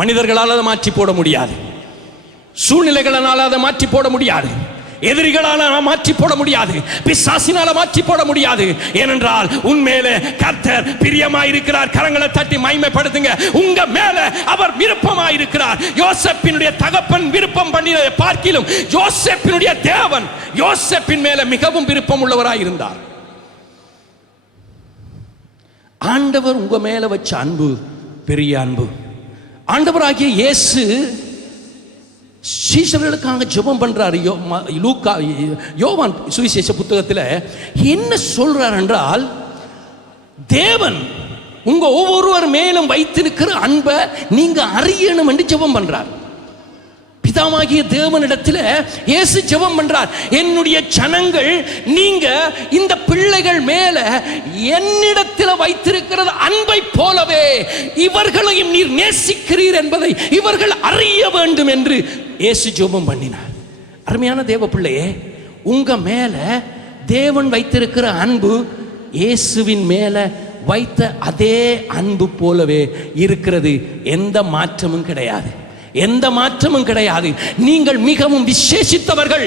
மனிதர்களால் அதை மாற்றி போட முடியாது, சூழ்நிலைகளால் அதை மாற்றி போட முடியாது, எதிரிகளால மாற்றி போட முடியாது, பிசாசினால மாற்றி போட முடியாது. ஏனென்றால் உன்மேலே கர்த்தர் பிரியமாயிருக்கிறார். கரங்களை தட்டி மகிமைப்படுத்துங்க. உங்க மேல அவர் விருப்பமாயிருக்கிறார். யோசேப்பினுடைய தகப்பன் விருப்பம் பண்ணினதை பார்க்கிலும் யோசேப்பினுடைய தேவன் யோசேப்பின் மேல மிகவும் விருப்பம் உள்ளவராயிருந்தார். ஆண்டவர் உங்க மேல வச்ச அன்பு பெரிய அன்பு. ஆண்டவராகிய இயேசு சீஷர்களுக்காக ஜெபம் பண்றாரு. யோவான் சுவிசேஷ புத்தகத்தில் என்ன சொல்றார் என்றால், தேவன் உங்க ஒவ்வொருவர் மேலும் வைத்திருக்கிற அன்பை நீங்க அறியணும் என்று ஜெபம் பண்றார். பிதாவாகிய தேவனிடத்தில் இயேசு ஜெபம் பண்றார், என்னுடைய ஜனங்கள் நீங்க இந்த பிள்ளைகள் மேல என்னிடத்தில் வைத்திருக்கிறது அன்பை போலவே இவர்களையும் நீர் நேசிக்கிறீர் என்பதை இவர்கள் அறிய வேண்டும் என்று இயேசு ஜெபம் பண்ணினார். அருமையான தேவ பிள்ளையே, உங்க மேல தேவன் வைத்திருக்கிற அன்பு இயேசுவின் மேல வைத்த அதே அன்பு போலவே இருக்கிறது. எந்த மாற்றமும் கிடையாது, எந்த மாற்றமும் கிடையாது. நீங்கள் மிகவும் விசேஷித்தவர்கள்,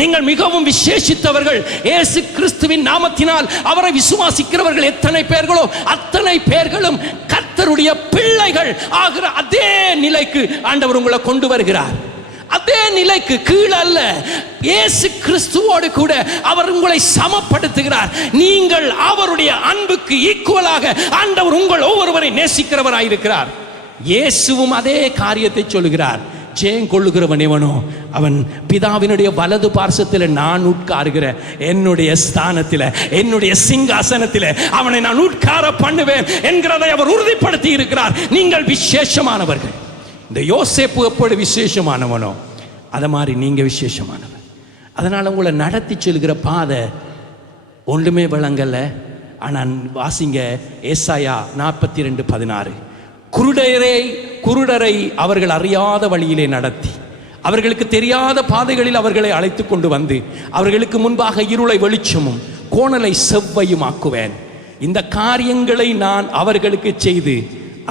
நீங்கள் மிகவும் விசேஷித்தவர்கள். இயேசு கிறிஸ்துவின் நாமத்தினால் அவரை விசுவாசிக்கிறவர்கள் எத்தனை பேர்களோ அத்தனை பேர்களும் கர்த்தருடைய பிள்ளைகள் ஆகிற அதே நிலைக்கு ஆண்டவர் உங்களை கொண்டு வருகிறார். அதே நிலைக்கு கீழே அல்ல, இயேசு கிறிஸ்துவோடு கூட அவர் உங்களை சமப்படுத்துகிறார். நீங்கள் அவருடைய அன்புக்கு ஈக்குவலாக ஆண்டவர் உங்கள் ஒவ்வொருவரை நேசிக்கிறவராயிருக்கிறார். இயேசுவும் அதே காரியத்தை சொல்லுகிறார். ஜெயம் கொள்ளுகிறவன் எவனோ அவன் பிதாவினுடைய வலது பார்சத்தில் நான் உட்காருகிற என்னுடைய ஸ்தானத்தில், என்னுடைய சிங்காசனத்தில் அவனை நான் உட்கார பண்ணுவேன் என்கிறதை அவர் உறுதிப்படுத்தி இருக்கிறார். நீங்கள் விசேஷமானவர்கள். இந்த யோசேப்பு எப்படி விசேஷமானவனோ அதை மாதிரி நீங்க விசேஷமானவர். அதனால உங்களை நடத்தி செல்கிற பாதை ஒன்றுமே விளங்கல. ஆனால் வாசிங்க ஏசாயா 42:16. குருடரை அவர்கள் அறியாத வழியிலே நடத்தி, அவர்களுக்கு தெரியாத பாதைகளில் அவர்களை அழைத்து கொண்டு வந்து, அவர்களுக்கு முன்பாக இருளை வெளிச்சமும் கோணலை செவ்வையும் ஆக்குவேன். இந்த காரியங்களை நான் அவர்களுக்கு செய்து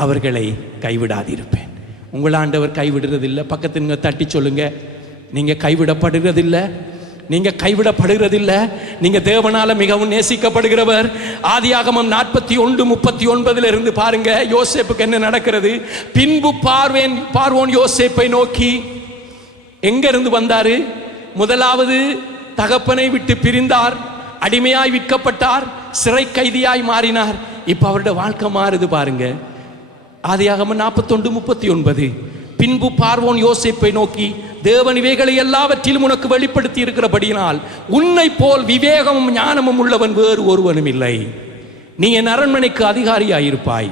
அவர்களை கைவிடாதிருப்பேன். உங்கள் ஆண்டவர் கைவிடுறதில்லை. பக்கத்துங்க தட்டி சொல்லுங்க, நீங்க கைவிடப்படுகிறதில்லை, நீங்க கைவிடப்படுகிறதில்லை. நீங்க தேவனால மிகவும் நேசிக்கப்படுகிறவர். ஆதியாகமம் 41:39 இருந்து பாருங்க, யோசேப்புக்கு என்ன நடக்கிறது. பின்பு பார்வோன் யோசேப்பை நோக்கி, எங்க இருந்து வந்தாரு? முதலாவது தகப்பனை விட்டு பிரிந்தார், அடிமையாய் விற்கப்பட்டார், சிறை கைதியாய் மாறினார். இப்ப அவருடைய வாழ்க்கை மாறுது பாருங்க. ஆதியாகமம் 41:39. பின்பு பார்வோன் யோசேப்பை நோக்கி, தேவன் இவைகளை எல்லாவற்றிலும் உனக்கு வெளிப்படுத்தி இருக்கிறபடியினால் உன்னை போல் விவேகமும் ஞானமும் உள்ளவன் வேறு ஒருவனும் இல்லை. நீ என் அரண்மனைக்கு அதிகாரியாயிருப்பாய்.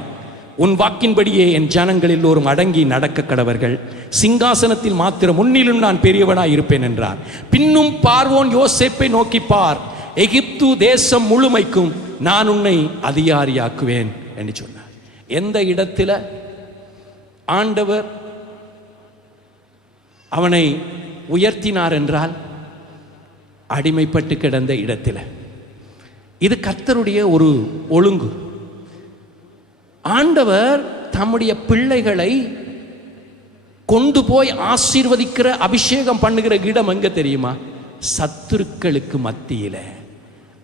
உன் வாக்கின்படியே என் ஜனங்கள் எல்லோரும் அடங்கி நடக்க கடவர்கள். சிங்காசனத்தில் மாத்திரம் உன்னிலும் நான் பெரியவனாய் இருப்பேன் என்றார். பின்னும் பார்வோன் யோசேப்பை நோக்கி, பார், எகிப்து தேசம் முழுமைக்கும் நான் உன்னை அதிகாரியாக்குவேன் என்று சொன்னார். எந்த இடத்துல ஆண்டவர் அவனை உயர்த்தினார் என்றால் அடிமைப்பட்டு கிடந்த இடத்தில். இது கர்த்தருடைய ஒரு ஒழுங்கு. ஆண்டவர் தம்முடைய பிள்ளைகளை கொண்டு போய் ஆசீர்வதிக்கிற, அபிஷேகம் பண்ணுகிற இடம் எங்க தெரியுமா? சத்துருக்களுக்கு மத்தியில,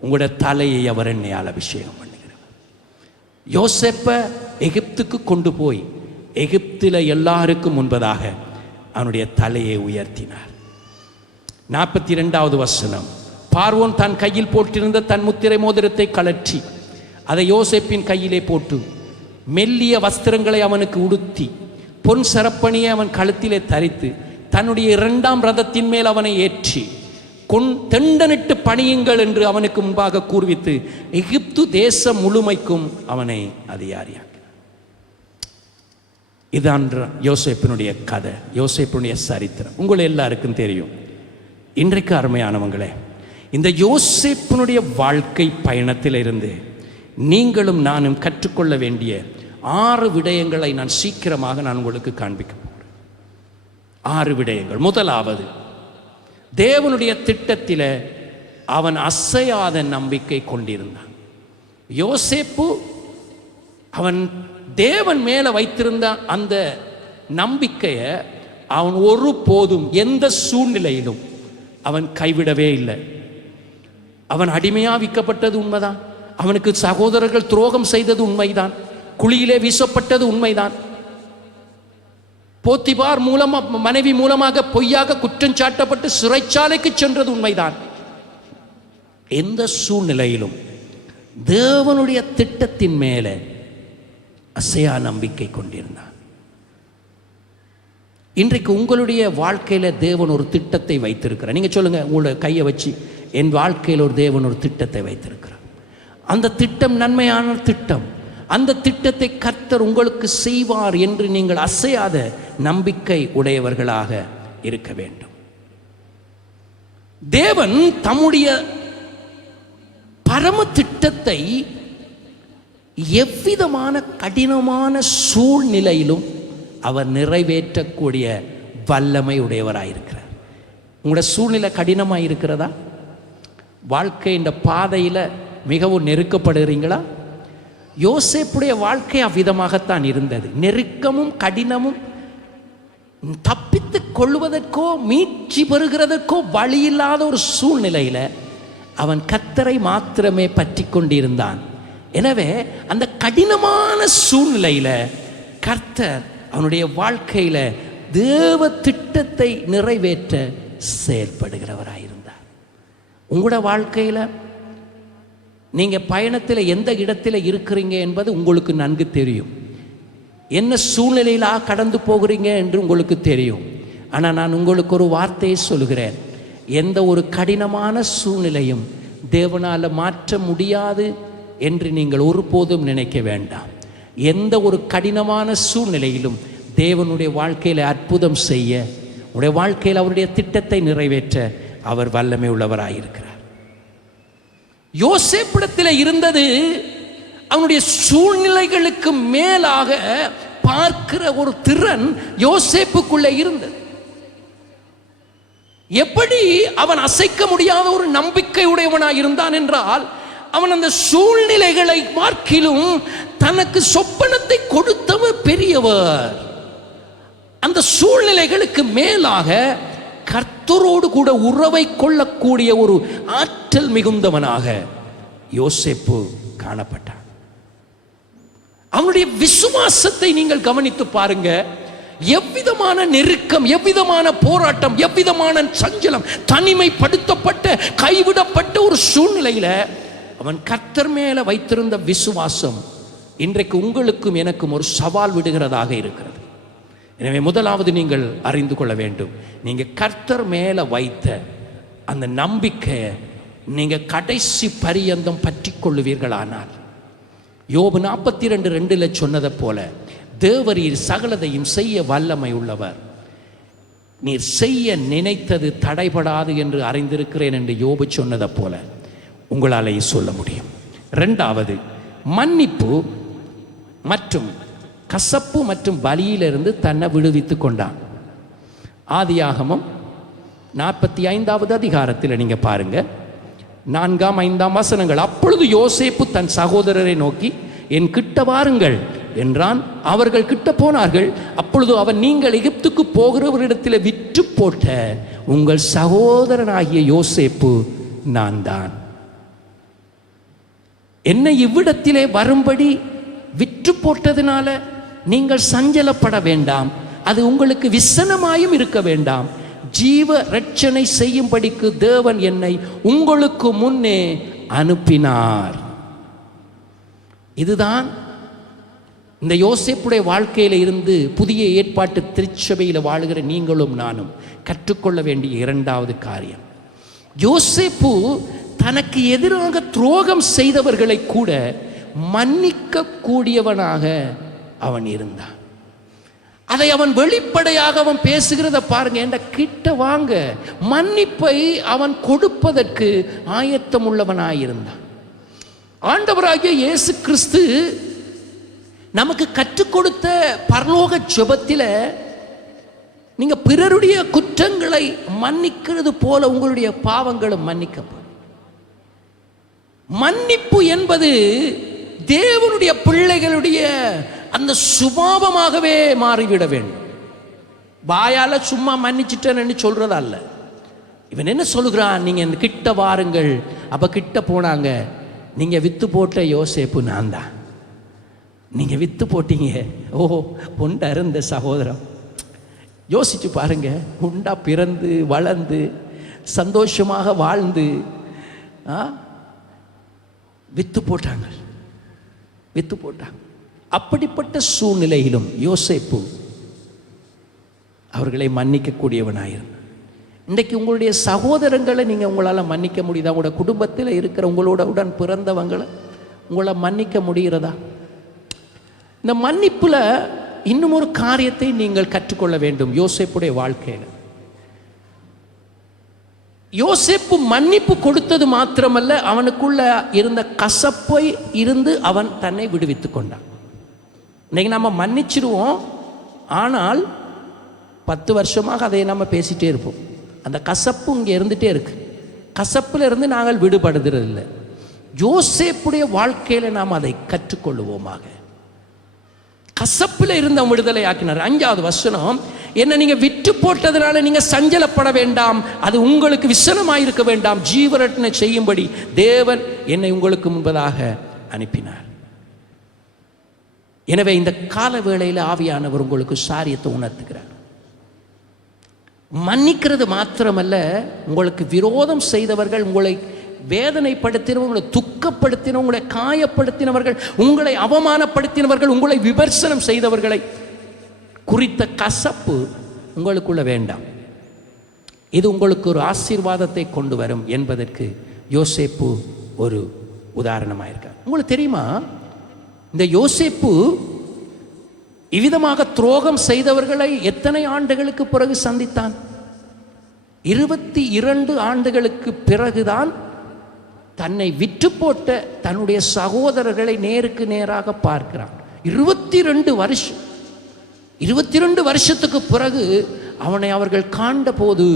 உங்களுடைய தலையை அவர் எண்ணெயால் அபிஷேகம் பண்ணுகிறார். யோசேப்பை எகிப்துக்கு கொண்டு போய் எகிப்தில் எல்லாருக்கும் முன்பதாக அவனுடைய தலையை உயர்த்தினார். 42வது வசனம், பார்வோன் தன் கையில் போட்டிருந்த தன் முத்திரை மோதிரத்தை கழற்றி அதை யோசேப்பின் கையிலே போட்டு மெல்லிய வஸ்திரங்களை அவனுக்கு உடுத்தி பொன் சரப்பணியை அவன் கழுத்திலே தரித்து தன்னுடைய 2ஆம் ரதத்தின் மேல் அவனை ஏற்றி தெண்டனிட்டு பணியுங்கள் என்று அவனுக்கு முன்பாக கூர்வித்து எகிப்து தேசம் முழுமைக்கும் அவனை அதிகாரியாக்கினார். இதான் யோசேப்பினுடைய கதை, யோசேப்பினுடைய சரித்திரம். உங்களை எல்லாருக்கும் தெரியும். இன்றைக்கு அருமையானவங்களே, இந்த யோசேப்பினுடைய வாழ்க்கை பயணத்தில் இருந்து நீங்களும் நானும் கற்றுக்கொள்ள வேண்டிய 6 விடயங்களை நான் சீக்கிரமாக உங்களுக்கு காண்பிக்க போகிறேன். 6 விடயங்கள். முதலாவது, தேவனுடைய திட்டத்தில் அவன் அசையாத நம்பிக்கை கொண்டிருந்தான். யோசேப்பு அவன் தேவன் மேலே வைத்திருந்த அந்த நம்பிக்கையை அவன் ஒருபோதும் எந்த சூழ்நிலையிலும் அவன் கைவிடவே இல்லை. அவன் அடிமையாக விற்கப்பட்டது உண்மைதான், அவனுக்கு சகோதரர்கள் துரோகம் செய்தது உண்மைதான், குழியிலே வீசப்பட்டது உண்மைதான், போத்திபார் மூலமாக மனைவி மூலமாக பொய்யாக குற்றம் சாட்டப்பட்டு சிறைச்சாலைக்கு சென்றது உண்மைதான். எந்த சூழ்நிலையிலும் தேவனுடைய திட்டத்தின் மேலே அசையா நம்பிக்கை கொண்டிருந்தான். இன்றைக்கு உங்களுடைய வாழ்க்கையில் தேவன் ஒரு திட்டத்தை வைத்திருக்கிறார். நீங்கள் சொல்லுங்கள், உங்களோட கையை வச்சு, என் வாழ்க்கையில் ஒரு தேவன் ஒரு திட்டத்தை வைத்திருக்கிறார். அந்த திட்டம் நன்மையான திட்டம். அந்த திட்டத்தை கர்த்தர் உங்களுக்கு செய்வார் என்று நீங்கள் அசையாத நம்பிக்கை உடையவர்களாக இருக்க வேண்டும். தேவன் தம்முடைய பரம திட்டத்தை எவ்விதமான கடினமான சூழ்நிலையிலும் அவர் நிறைவேற்றக்கூடிய வல்லமை உடையவராயிருக்கிறார். உங்களோட சூழ்நிலை கடினமாக இருக்கிறதா? வாழ்க்கை இந்த பாதையில் மிகவும் நெருக்கப்படுகிறீங்களா? யோசேப்புடைய வாழ்க்கை அவ்விதமாகத்தான் இருந்தது. நெருக்கமும் கடினமும், தப்பித்து கொள்வதற்கோ மீட்சி பெறுகிறதற்கோ வழியில்லாத ஒரு சூழ்நிலையில் அவன் கர்த்தரை மாத்திரமே பற்றி கொண்டிருந்தான். எனவே அந்த கடினமான சூழ்நிலையில் கர்த்தர் அவனுடைய வாழ்க்கையில் தேவ திட்டத்தை நிறைவேற்ற செயல்படுகிறவராயிருந்தார். உங்களோட வாழ்க்கையில் நீங்கள் பயணத்தில் எந்த இடத்துல இருக்கிறீங்க என்பது உங்களுக்கு நன்கு தெரியும். என்ன சூழ்நிலையிலாக கடந்து போகிறீங்க என்று உங்களுக்கு தெரியும். ஆனால் நான் உங்களுக்கு ஒரு வார்த்தையை சொல்கிறேன். எந்த ஒரு கடினமான சூழ்நிலையும் தேவனால் மாற்ற முடியாது என்று நீங்கள் ஒருபோதும் நினைக்க வேண்டாம். எந்த ஒரு கடினமான சூழ்நிலையிலும் தேவனுடைய வாழ்க்கையில் அற்புதம் செய்ய, உடைய வாழ்க்கையில் அவருடைய திட்டத்தை நிறைவேற்ற அவர் வல்லமை உள்ளவராயிருக்கிறார். யோசேப்பிடத்தில் இருந்தது அவனுடைய சூழ்நிலைகளுக்கு மேலாக பார்க்கிற ஒரு திறன் யோசேப்புக்குள்ளே இருந்தது. எப்படி அவன் அசைக்க முடியாத ஒரு நம்பிக்கை உடையவனாக இருந்தான் என்றால், அவன் அந்த சூழ்நிலைகளை பார்க்கிலும் தனக்கு சொப்பனத்தை கொடுத்தவர் பெரியவர். அந்த சூழ்நிலைகளுக்கு மேலாக கர்த்தரோடு கூட உறவை கொள்ளக்கூடிய ஒரு ஆற்றல் மிகுந்தவனாக யோசேப்பு காணப்பட்டான். அவனுடைய விசுவாசத்தை நீங்கள் கவனித்து பாருங்க. எவ்விதமான நெருக்கம், எவ்விதமான போராட்டம், எவ்விதமான சஞ்சலம், தனிமைப்படுத்தப்பட்ட கைவிடப்பட்ட ஒரு சூழ்நிலையில அவன் கர்த்தர் மேல வைத்திருந்த விசுவாசம் இன்றைக்கு உங்களுக்கும் எனக்கும் ஒரு சவால் விடுகிறதாக இருக்கிறது. எனவே முதலாவது நீங்கள் அறிந்து கொள்ள வேண்டும், நீங்கள் கர்த்தர் மேலே வைத்த அந்த நம்பிக்கையை நீங்கள் கடைசி பரியந்தம் பற்றி கொள்ளுவீர்களானால், யோபு 42:2 சொன்னதை போல, தேவரீர் சகலதையும் செய்ய வல்லமை உள்ளவர், நீர் செய்ய நினைத்தது தடைபடாது என்று அறிந்திருக்கிறேன் என்று யோபு சொன்னதை போல உங்களாலேயே சொல்ல முடியும். 2வது, மன்னிப்பு மற்றும் கசப்பு மற்றும் பலியிலிருந்து தன்னை விடுவித்து கொண்டான். ஆதியாகமம் 45வது அதிகாரத்தில் நீங்க பாருங்க, 4ஆம் 5ஆம் வசனங்கள். அப்பொழுது யோசேப்பு தன் சகோதரரை நோக்கி, என் கிட்ட வாருங்கள் என்றான். அவர்கள் கிட்ட போனார்கள். அப்பொழுது அவன், நீங்கள் எகிப்துக்கு போகிறவரிடத்தில் விற்று போட்ட உங்கள் சகோதரனாகிய யோசேப்பு நான் தான். என்னை இவ்விடத்திலே வரும்படி விற்று போட்டதினால நீங்கள் சஞ்சலப்பட வேண்டாம், அது உங்களுக்கு விசனமாயும் இருக்க வேண்டாம். ஜீவ ரட்சணை செய்யும்படிக்கு தேவன் என்னை உங்களுக்கு முன்னே அனுப்பினார். இதுதான் இந்த யோசேப்புடைய வாழ்க்கையில இருந்து புதிய ஏற்பாட்டு திருச்சபையில் வாழுகிற நீங்களும் நானும் கற்றுக்கொள்ள வேண்டிய இரண்டாவது காரியம். யோசேப்பு தனக்கு எதிராக துரோகம் செய்தவர்களை கூட மன்னிக்க கூடியவனாக அவன் இருந்தான். அதை அவன் வெளிப்படையாக அவன் பேசுகிறத பாருங்க. என்ற கிட்ட வாங்க, மன்னிப்பை அவன் கொடுப்பதற்கு ஆயத்தம் உள்ளவனாயிருந்தான். ஆண்டவராகிய இயேசு கிறிஸ்து நமக்கு கற்றுக் கொடுத்த பரலோக ஜெபத்தில் நீங்க பிறருடைய குற்றங்களை மன்னிக்கிறது போல உங்களுடைய பாவங்களும் மன்னிக்கப்படும். மன்னிப்பு என்பது தேவனுடைய பிள்ளைகளுடைய அந்த சுபாவமாகவே மாறிவிட வேண்டும். வாயால சும்மா மன்னிச்சிட்டேன்னு சொல்றது அல்ல. இவன் என்ன சொல்லுகிறான்? நீங்க இந்த கிட்ட வாருங்கள். அப்ப கிட்ட போனாங்க. நீங்க வித்து போட்ட யோசேப்பு நான் தான். நீங்க வித்து போட்டீங்க. ஓ பொண்ட இருந்த சகோதரம், யோசிச்சு பாருங்க. உண்டா பிறந்து வளர்ந்து சந்தோஷமாக வாழ்ந்து வித்து போட்டாங்க, வித்து போட்டாங்க. அப்படிப்பட்ட சூழ்நிலையிலும் யோசேப்பு அவர்களை மன்னிக்கக்கூடியவனாயிருந்தான். இன்றைக்கு உங்களுடைய சகோதரங்களை நீங்கள் உங்களால் மன்னிக்க முடியுதா? உங்களோட குடும்பத்தில் இருக்கிற உங்களோட உடன் பிறந்தவங்களை உங்களை மன்னிக்க முடிகிறதா? இந்த மன்னிப்பில் இன்னும் ஒரு காரியத்தை நீங்கள் கற்றுக்கொள்ள வேண்டும். யோசேப்புடைய வாழ்க்கையில் யோசேப்பு மன்னிப்பு கொடுத்தது மாத்திரமல்ல, அவனுக்குள்ள இருந்த கசப்பை இருந்து அவன் தன்னை விடுவித்து கொண்டான். இன்னைக்கு நம்ம மன்னிச்சிடுவோம், ஆனால் 10 வருஷமாக அதை நம்ம பேசிட்டே இருப்போம். அந்த கசப்பு இங்கே இருந்துகிட்டே இருக்கு. கசப்பில் இருந்து நாங்கள் விடுபடுறதில்லை. யோசேப்புடைய வாழ்க்கையில் நாம் அதை கற்றுக்கொள்ளுவோமாக. கசப்பில் இருந்து அவன் விடுதலை ஆக்கினார். 5வது வசனம், என்ன நீங்க விட்டு போட்டதுனால நீங்க சஞ்சலப்பட வேண்டாம், அது உங்களுக்கு விசனமாயிருக்க வேண்டாம். ஜீவரட்சணை செய்யும்படி தேவன் என்னை உங்களுக்கு முன்பதாக அனுப்பினார். எனவே இந்த கால வேளையில் ஆவியானவர் உங்களுக்கு சாரியத்தை உணர்த்துகிறார். மன்னிக்கிறது மாத்திரமல்ல, உங்களுக்கு விரோதம் செய்தவர்கள், உங்களை வேதனைப்படுத்தினவர்கள், உங்களை துக்கப்படுத்தினவர்கள், உங்களை காயப்படுத்தினவர்கள், உங்களை அவமானப்படுத்தினவர்கள், உங்களை விமர்சனம் செய்தவர்களை குறித்த கசப்பு உங்களுக்குள்ள வேண்டாம். இது உங்களுக்கு ஒரு ஆசீர்வாதத்தை கொண்டு வரும் என்பதற்கு யோசேப்பு ஒரு உதாரணமாக இருக்கார். உங்களுக்கு தெரியுமா, இந்த யோசேப்பு இவ்விதமாக துரோகம் செய்தவர்களை எத்தனை ஆண்டுகளுக்கு பிறகு சந்தித்தான்? 22 ஆண்டுகளுக்கு பிறகுதான் தன்னை விற்று போட்ட தன்னுடைய சகோதரர்களை நேருக்கு நேராக பார்க்கிறான். 22 வருஷம், 22 வருஷத்துக்கு பிறகு அவனை அவர்கள் காண்ட போது,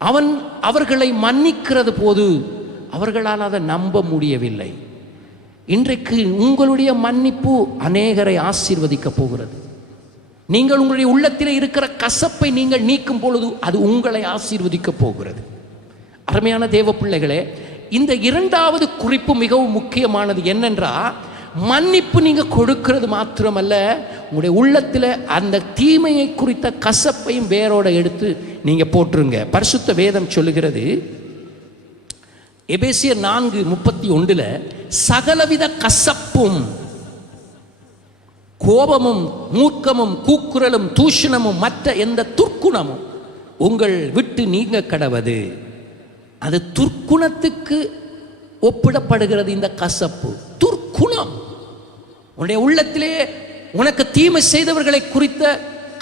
அவன் அவர்களை மன்னிக்கிறது போது அவர்களால் அதை நம்ப முடியவில்லை. இன்றைக்கு உங்களுடைய மன்னிப்பு அநேகரை ஆசீர்வதிக்க போகிறது. நீங்கள் உங்களுடைய உள்ளத்தில் இருக்கிற கசப்பை நீங்கள் நீக்கும் பொழுது அது உங்களை ஆசீர்வதிக்க போகிறது. அருமையான தேவ பிள்ளைகளே, இந்த 2வது குறிப்பு மிகவும் முக்கியமானது. என்னென்றால், மன்னிப்பு நீங்க கொடுக்கிறது மாத்திரமல்ல, உங்களுடைய உள்ளத்தில் அந்த தீமையை குறித்த கசப்பையும் வேரோட எடுத்து நீங்க போட்டுருங்க. பரிசுத்த வேதம் சொல்லுகிறது, எபேசியர் 4:31, சகலவித கசப்பும் கோபமும் மூர்க்கமும் கூக்குரலும் தூஷணமும் மற்ற எந்த துர்க்குணமும் உங்கள் விட்டு நீங்க கடவது. அது துர்க்குணத்துக்கு ஒப்பிடப்படுகிறது. இந்த கசப்பு துர்க்குணம். உன்னுடைய உள்ளத்திலே உனக்கு தீமை செய்தவர்களை குறித்த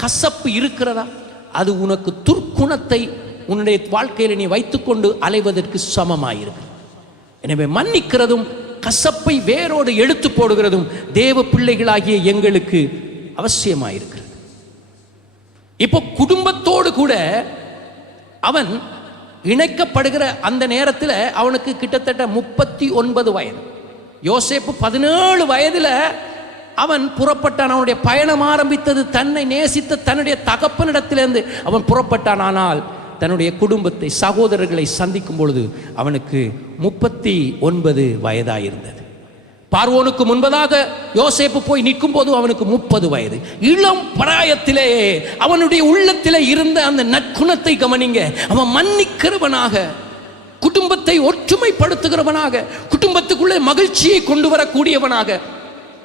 கசப்பு இருக்கிறதா? அது உனக்கு துர்க்குணத்தை உன்னுடைய வாழ்க்கையில் நீ வைத்துக்கொண்டு அலைவதற்கு சமமாயிருக்கு. எனவே மன்னிக்கிறதும் கசப்பை வேரோடு எடுத்து போடுகிறதும் தேவ பிள்ளைகளாகிய எங்களுக்கு அவசியமாயிருக்கிறது. இப்போ குடும்பத்தோடு கூட அவன் இணைக்கப்படுகிற அந்த நேரத்தில் அவனுக்கு கிட்டத்தட்ட 39 வயது. யோசேப்பு 17 வயதில் அவன் புறப்பட்டான். அவனுடைய பயணம் ஆரம்பித்தது தன்னை நேசித்த தன்னுடைய தகப்பனிடத்திலிருந்து அவன் புறப்பட்டான். ஆனால் தன்னுடைய குடும்பத்தை சகோதரர்களை சந்திக்கும் பொழுது அவனுக்கு 39 வயதாயிருந்தது. பார்வோனுக்கு முன்பதாக யோசேப்பு போய் நிற்கும் போது அவனுக்கு 30 வயது. இளம் பிராயத்திலே அவனுடைய உள்ளத்திலே இருந்த அந்த நற்குணத்தை கவனிங்க. அவன் மன்னிக்கிறவனாக, குடும்பத்தை ஒற்றுமைப்படுத்துகிறவனாக, குடும்பத்துக்குள்ளே மகிழ்ச்சியை கொண்டு வரக்கூடியவனாக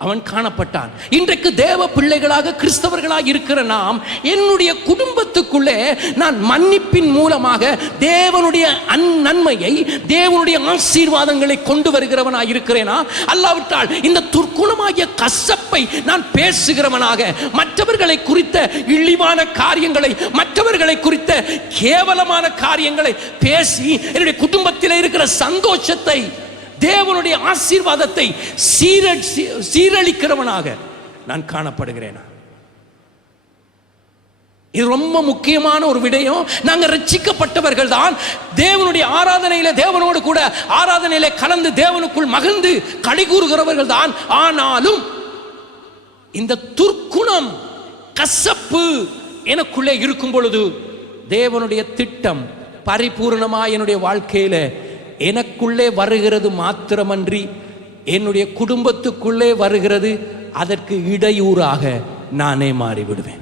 அவன் காணப்பட்டான். இன்றைக்கு தேவ பிள்ளைகளாக கிறிஸ்தவர்களாக இருக்கிற நாம், என்னுடைய குடும்பத்துக்குள்ளே நான் மன்னிப்பின் மூலமாக தேவனுடைய நன்மையை, தேவனுடைய ஆசீர்வாதங்களை கொண்டு வருகிறவனாக இருக்கிறேனா, அல்லாவிட்டால் இந்த துர்க்குணமாகிய கசப்பை நான் பேசுகிறவனாக, மற்றவர்களை குறித்த இழிவான காரியங்களை, மற்றவர்களை குறித்த கேவலமான காரியங்களை பேசி என்னுடைய குடும்பத்தில் இருக்கிற சந்தோஷத்தை, தேவனுடைய ஆசீர்வாதத்தை சீரழிக்கிறவனாக நான் காணப்படுகிறேன். இது ரொம்ப முக்கியமான ஒரு விடயம். நாங்கள் ரட்சிக்கப்பட்டவர்கள் தான். தேவனுடைய ஆராதனையில, தேவனோடு கூட ஆராதனையில கலந்து தேவனுக்குள் மகிழ்ந்து களி கூறுகிறவர்கள் தான். ஆனாலும் இந்த துர்க்குணம், கசப்பு எனக்குள்ளே இருக்கும் பொழுது தேவனுடைய திட்டம் பரிபூர்ணமாக என்னுடைய வாழ்க்கையில எனக்குள்ளே வருகிறது மாத்திரமன்றி என்னுடைய குடும்பத்துக்குள்ளே வருகிறது. அதற்கு இடையூறாக நானே மாறிவிடுவேன்.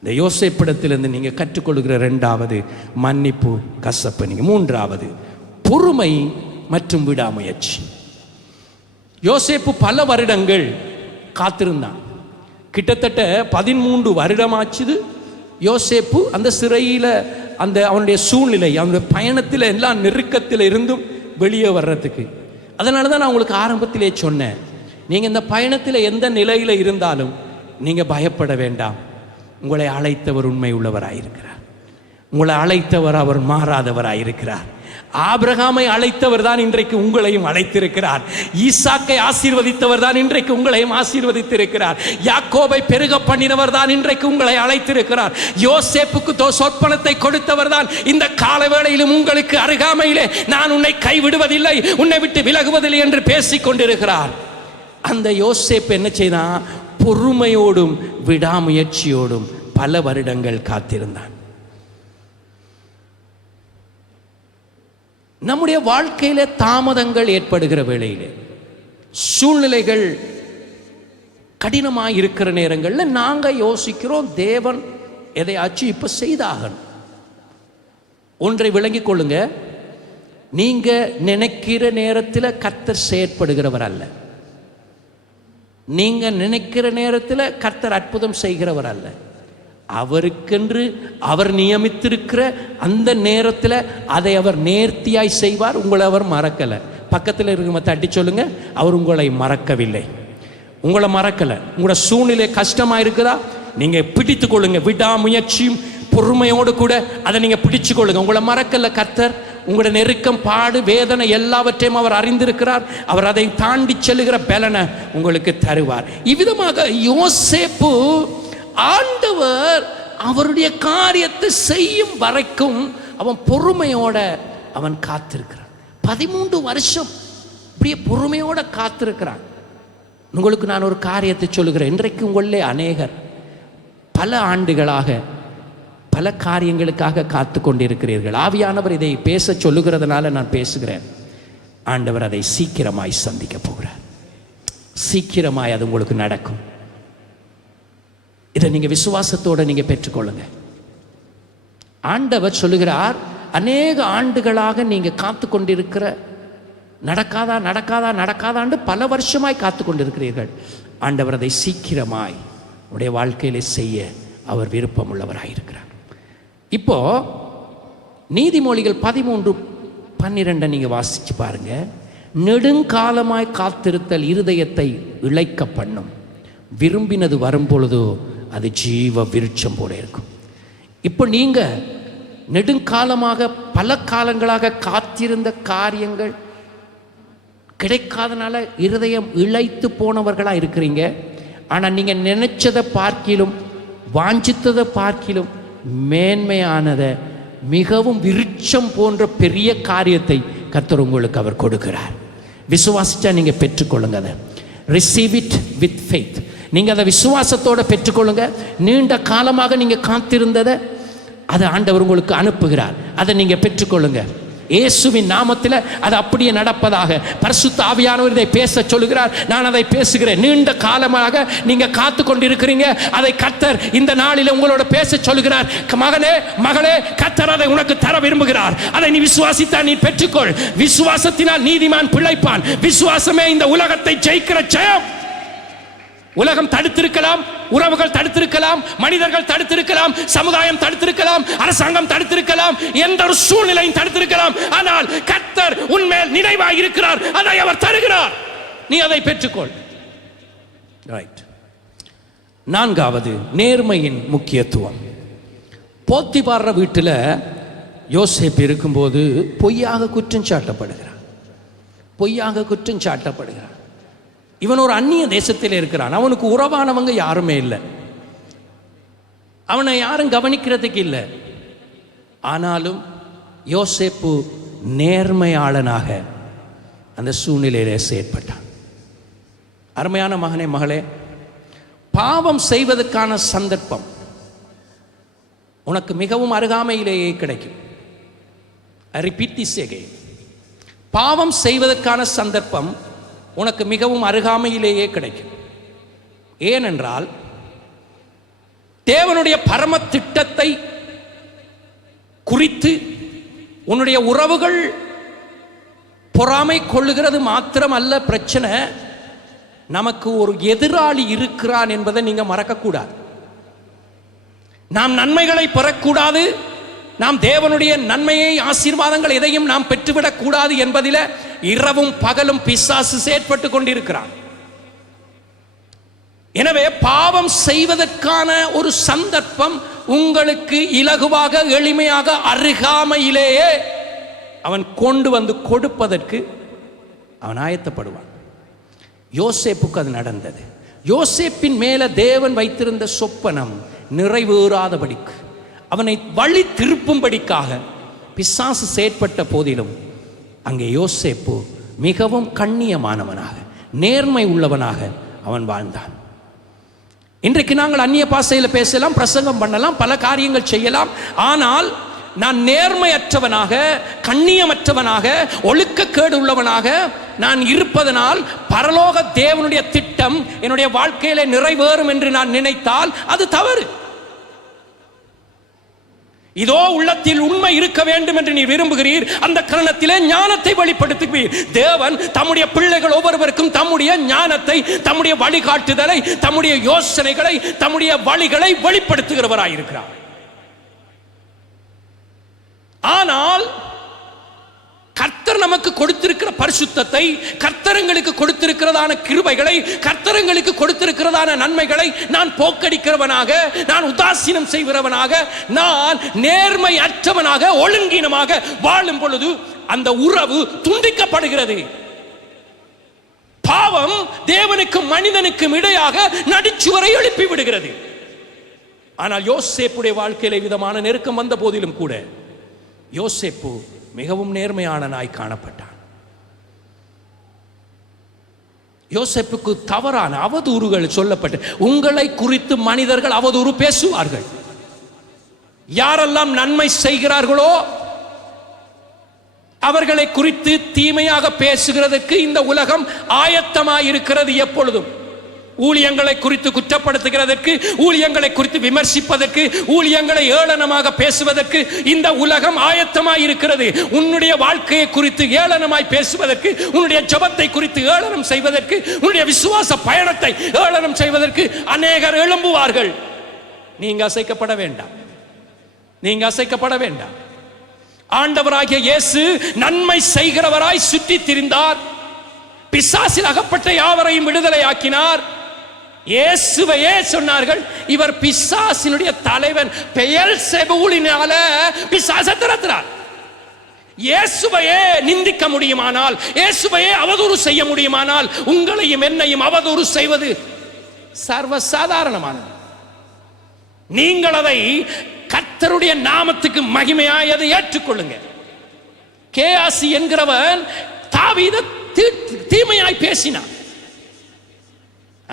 இந்த யோசேப்பிடத்திலிருந்து நீங்க கற்றுக்கொள்கிற 2வது மன்னிப்பு, கசப்பு. நீங்க 3வது பொறுமை மற்றும் விடாமுயற்சி. யோசேப்பு பல வருடங்கள் காத்திருந்தான். கிட்டத்தட்ட 13 வருடமாச்சுது யோசேப்பு அந்த சிறையில், அந்த அவனுடைய சூழ்நிலை, அவனுடைய பயணத்தில் எல்லா நெருக்கத்தில் இருந்தும் வெளியே வர்றதுக்கு. அதனால தான் நான் உங்களுக்கு ஆரம்பத்திலே சொன்னேன், நீங்கள் இந்த பயணத்தில் எந்த நிலையில் இருந்தாலும் நீங்கள் பயப்பட வேண்டாம். உங்களை அழைத்தவர் உண்மை உள்ளவராயிருக்கிறார். உங்களை அழைத்தவர் அவர் மாறாதவராயிருக்கிறார். ஆபிரகாமை அழைத்தவர் தான் இன்றைக்கு உங்களையும் அழைத்திருக்கிறார். ஈசாக்கை ஆசீர்வதித்தவர் தான் இன்றைக்கு உங்களையும் ஆசீர்வதித்திருக்கிறார். யாக்கோபை பெருக பண்ணினவர் தான் இன்றைக்கு உங்களை அழைத்திருக்கிறார். யோசேப்புக்கு சொற்பனத்தை கொடுத்தவர் தான் இந்த காலவேளையிலும் உங்களுக்கு அருகாமையிலே நான் உன்னை கைவிடுவதில்லை, உன்னை விட்டு விலகுவதில்லை என்று பேசிக் கொண்டிருக்கிறார். அந்த யோசேப்பு என்ன செய்தான்? பொறுமையோடும் விடாமுயற்சியோடும் பல வருடங்கள் காத்திருந்தான். நம்முடைய வாழ்க்கையில தாமதங்கள் ஏற்படுகிற வேளையிலே, சூழ்நிலைகள் கடினமாக இருக்கிற நேரங்களில் நாங்கள் யோசிக்கிறோம், தேவன் எதையாச்சும் இப்போ செய்தாகணும். ஒன்றை விளங்கிக் கொள்ளுங்க, நீங்க நினைக்கிற நேரத்தில் கர்த்தர் செயற்படுகிறவர் அல்ல. நீங்க நினைக்கிற நேரத்தில் கர்த்தர் அற்புதம் செய்கிறவர் அல்ல. அவருக்கென்று அவர் நியமித்திருக்கிற அந்த நேரத்தில் அதை அவர் நேர்த்தியாய் செய்வார். உங்களை அவர் மறக்கலை. பக்கத்தில் இருக்கிற தட்டி சொல்லுங்க, அவர் உங்களை மறக்கவில்லை, உங்களை மறக்கலை. உங்களோட சூழ்நிலை கஷ்டமாக இருக்குதா, நீங்கள் பிடித்து கொள்ளுங்க. விடாமுயற்சியும் பொறுமையோடு கூட அதை நீங்கள் பிடிச்சு கொள்ளுங்க. உங்களை மறக்கலை கர்த்தர். உங்களுடைய நெருக்கம், பாடு, வேதனை எல்லாவற்றையும் அவர் அறிந்திருக்கிறார். அவர் அதை தாண்டி செல்லுகிற பலனை உங்களுக்கு தருவார். இவ்விதமாக யோசேப்பு ஆண்டவர் அவருடைய காரியத்தை செய்யும் வரைக்கும் அவன் பொறுமையோட அவன் காத்திருக்கிறான். 13 வருஷம் இப்படியே பொறுமையோட காத்திருக்கிறான். உங்களுக்கு நான் ஒரு காரியத்தை சொல்லுகிறேன். இன்றைக்கு உங்களே அநேகர் பல ஆண்டுகளாக பல காரியங்களுக்காக காத்து கொண்டிருக்கிறீர்கள். ஆவியானவர் இதை பேச சொல்லுகிறதுனால நான் பேசுகிறேன். ஆண்டவர் அதை சீக்கிரமாய் சந்திக்க போகிறார். சீக்கிரமாய் அது உங்களுக்கு நடக்கும். இதை நீங்க விசுவாசத்தோட நீங்க பெற்றுக்கொள்ளுங்க. ஆண்டவர் சொல்லுகிறார், அநேக ஆண்டுகளாக நீங்க காத்து கொண்டிருக்கிற, நடக்காதா நடக்காதா நடக்காதான்னு பல வருஷமாய் காத்து கொண்டிருக்கிறீர்கள். ஆண்டவர் அதை சீக்கிரமாய் உடைய வாழ்க்கையிலே செய்ய அவர் விருப்பம் உள்ளவராயிருக்கிறார். இப்போ நீதிமொழிகள் 13:12 நீங்க வாசிச்சு பாருங்க. நெடுங்காலமாய் காத்திருத்தல் இருதயத்தை இளைக்க பண்ணும், விரும்பினது வரும் பொழுது அது ஜீவ விருட்சம் போல இருக்கும். இப்போ நீங்க நெடுங்காலமாக பல காலங்களாக காத்திருந்த காரியங்கள் கிடைக்காதனால இருதயம் இளைத்து போனவர்களா இருக்கிறீங்க. ஆனால் நீங்க நினைச்சதை பார்க்கிலும் வாஞ்சித்ததை பார்க்கிலும் மேன்மையானதை, மிகவும் விருட்சம் போன்ற பெரிய காரியத்தை கர்த்தர் உங்களுக்கு அவர் கொடுக்கிறார். விசுவாசிச்சா நீங்க பெற்றுக்கொள்ளுங்க. அதை ரிசீவ் இட் வித் ஃபெய்த். நீங்க அதை விசுவாசத்தோட பெற்றுக்கொள்ளுங்க. நீண்ட காலமாக நீங்க காத்திருந்ததை அதை ஆண்டவர் உங்களுக்கு அனுப்புகிறார். அதை நீங்க பெற்றுக்கொள்ளுங்க. இயேசுவின் நாமத்தில் அது அப்படியே நடப்பதாக. பரிசுத்த ஆவியானவர் இதை பேச சொல்லுகிறார். நான் அதை பேசுகிறேன். நீண்ட காலமாக நீங்க காத்து கொண்டிருக்கிறீங்க. அதை கர்த்தர் இந்த நாளில் உங்களோட பேச சொல்லுகிறார். மகனே, மகளே, கர்த்தர் அதை உனக்கு தர விரும்புகிறார். அதை நீ விசுவாசித்தா நீ பெற்றுக்கொள். விசுவாசத்தினால் நீதிமான் பிழைப்பான். விசுவாசமே இந்த உலகத்தை ஜெயிக்கிற ஜெயம். உலகம் தடுத்திருக்கலாம், உறவுகள் தடுத்திருக்கலாம், மனிதர்கள் தடுத்திருக்கலாம், சமுதாயம் தடுத்திருக்கலாம், அரசாங்கம் தடுத்திருக்கலாம், எந்த ஒரு சூழ்நிலையும் தடுத்திருக்கலாம். ஆனால் கர்த்தர் உன்மேல் நினைவாய் இருக்கிறார். அதை அவர் தருகிறார். நீ அதை பெற்றுக்கொள். ரைட். நான்காவது, நேர்மையின் முக்கியத்துவம். போத்திபார் வீட்டில் யோசேப்பு இருக்கும்போது பொய்யாக குற்றம் சாட்டப்படுகிறார். பொய்யாக குற்றம் சாட்டப்படுகிறார். இவன் ஒரு அந்நிய தேசத்தில் இருக்கிறான். அவனுக்கு உறவானவங்க யாருமே இல்லை. அவனை யாரும் கவனிக்கிறதுக்கு இல்லை. ஆனாலும் யோசேப்பு நேர்மையாளனாக அந்த சூழ்நிலையிலே செயற்பட்டான். அருமையான மகனே, மகளே, பாவம் செய்வதற்கான சந்தர்ப்பம் உனக்கு மிகவும் அருகாமையிலேயே கிடைக்கும். I repeat this again. பாவம் செய்வதற்கான சந்தர்ப்பம் உனக்கு மிகவும் அருகாமையிலேயே கிடைக்கும். ஏனென்றால் தேவனுடைய பரம திட்டத்தை குறித்து உன்னுடைய உறவுகள் பொறாமை கொள்ளுகிறது மாத்திரம் அல்ல பிரச்சனை. நமக்கு ஒரு எதிராளி இருக்கிறான் என்பதை நீங்க மறக்கக்கூடாது. நாம் நன்மைகளை பெறக்கூடாது. நாம் தேவனுடைய நன்மையை, ஆசீர்வாதங்கள் எதையும் நாம் பெற்றுவிடக் கூடாது என்பதில் இரவும் பகலும் பிசாசு செயற்பட்டு கொண்டிருக்கிறான். எனவே பாவம் செய்வதற்கான ஒரு சந்தர்ப்பம் உங்களுக்கு இலகுவாக, எளிமையாக, அருகாமையிலேயே அவன் கொண்டு வந்து கொடுப்பதற்கு அவன் ஆயத்தப்படுவான். யோசேப்புக்கு அது நடந்தது. யோசேப்பின் மேல தேவன் வைத்திருந்த சொப்பனம் நிறைவேறாதபடிக்கு, அவனை வழி திருப்பும்படிக்காக பிசாசு செயற்பட்ட போதிலும் அங்கே யோசேப்பு மிகவும் கண்ணியமானவனாக, நேர்மை உள்ளவனாக அவன் வாழ்ந்தான். இன்றைக்கு நாங்கள் அந்நிய பாஷையில் பேசலாம், பிரசங்கம் பண்ணலாம், பல காரியங்கள் செய்யலாம். ஆனால் நான் நேர்மையற்றவனாக, கண்ணியமற்றவனாக, ஒழுக்கக்கேடு உள்ளவனாக நான் இருப்பதனால் பரலோக தேவனுடைய திட்டம் என்னுடைய வாழ்க்கையில நிறைவேறும் என்று நான் நினைத்தால் அது தவறு. இதோ உள்ளத்தில் உண்மை இருக்க வேண்டும் என்று நீ விரும்புகிறீர். அந்த காரணத்திலே ஞானத்தை வெளிப்படுத்துவீர். தேவன் தம்முடைய பிள்ளைகள் ஒவ்வொருவருக்கும் தம்முடைய ஞானத்தை, தம்முடைய வழிகாட்டுதலை, தம்முடைய யோசனைகளை, தம்முடைய வழிகளை வெளிப்படுத்துகிறவராயிருக்கிறார். ஆனால் கர்த்தர் நமக்கு கொடுத்திருக்கிற பரிசுத்தத்தை, கர்த்தரங்களுக்கு கொடுத்திருக்கிறதான கிருபைகளை, கர்த்தரங்களுக்கு கொடுத்திருக்கிறதான நன்மைகளை நான் போக்கடிக்கிறவனாக, நான் உதாசீனம் செய்கிறவனாக, நான் நேர்மை அற்றவனாக, ஒழுங்கீனமாக வாழும் பொழுது அந்த உறவு துண்டிக்கப்படுகிறது. பாவம் தேவனுக்கும் மனிதனுக்கும் இடையாக நடிச்சுவரை எழுப்பி விடுகிறது. ஆனால் யோசேப்புடைய வாழ்க்கையில விதமான நெருக்கம் வந்த போதிலும் கூட யோசேப்பு மிகவும் நேர்மையானனாய் காணப்பட்டான். யோசேப்புக்கு தவறான அவதூறுகள் சொல்லப்பட்டு, உங்களை குறித்து மனிதர்கள் அவதூறு பேசுவார்கள். யாரெல்லாம் நன்மை செய்கிறார்களோ அவர்களை குறித்து தீமையாக பேசுகிறதற்கு இந்த உலகம் ஆயத்தமாயிருக்கிறது. எப்பொழுதும் ஊழியங்களை குறித்து குற்றப்படுத்துகிறதற்கு, ஊழியங்களை குறித்து விமர்சிப்பதற்கு, ஊழியங்களை ஏளனமாக பேசுவதற்கு இந்த உலகம் ஆயத்தமாய் இருக்கிறது. உன்னுடைய வாழ்க்கையை குறித்து ஏளனமாய் பேசுவதற்கு, உன்னுடைய ஜெபத்தை குறித்து ஏளனம் செய்வதற்கு, உன்னுடைய விசுவாச பயணத்தை ஏளனம் செய்வதற்கு அநேகர் எழும்புவார்கள். நீங்க அசைக்கப்பட வேண்டாம். நீங்க அசைக்கப்பட வேண்டாம். ஆண்டவராகிய இயேசு நன்மை செய்கிறவராய் சுற்றி திரிந்தார். பிசாசில் அகப்பட்ட யாவரையும் விடுதலை ஆக்கினார். இயேசுவையே சொன்னார்கள், இவர் பிசாசினுடைய தலைவன், பெயல்செபூலினால பிசாசை துரத்துறார். இயேசுவையே நிந்திக்க முடியுமானால், இயேசுவையே அவதூறு செய்ய முடியுமானால், உங்களையும் என்னையும் அவதூறு செய்வது சர்வசாதாரணமானது. நீங்கள் அதை கர்த்தருடைய நாமத்துக்கு மகிமையாய் அதை ஏற்றுக்கொள்ளுங்க. கேயாசி என்கிறவன் தாவீதை தீமையாய் பேசினான்.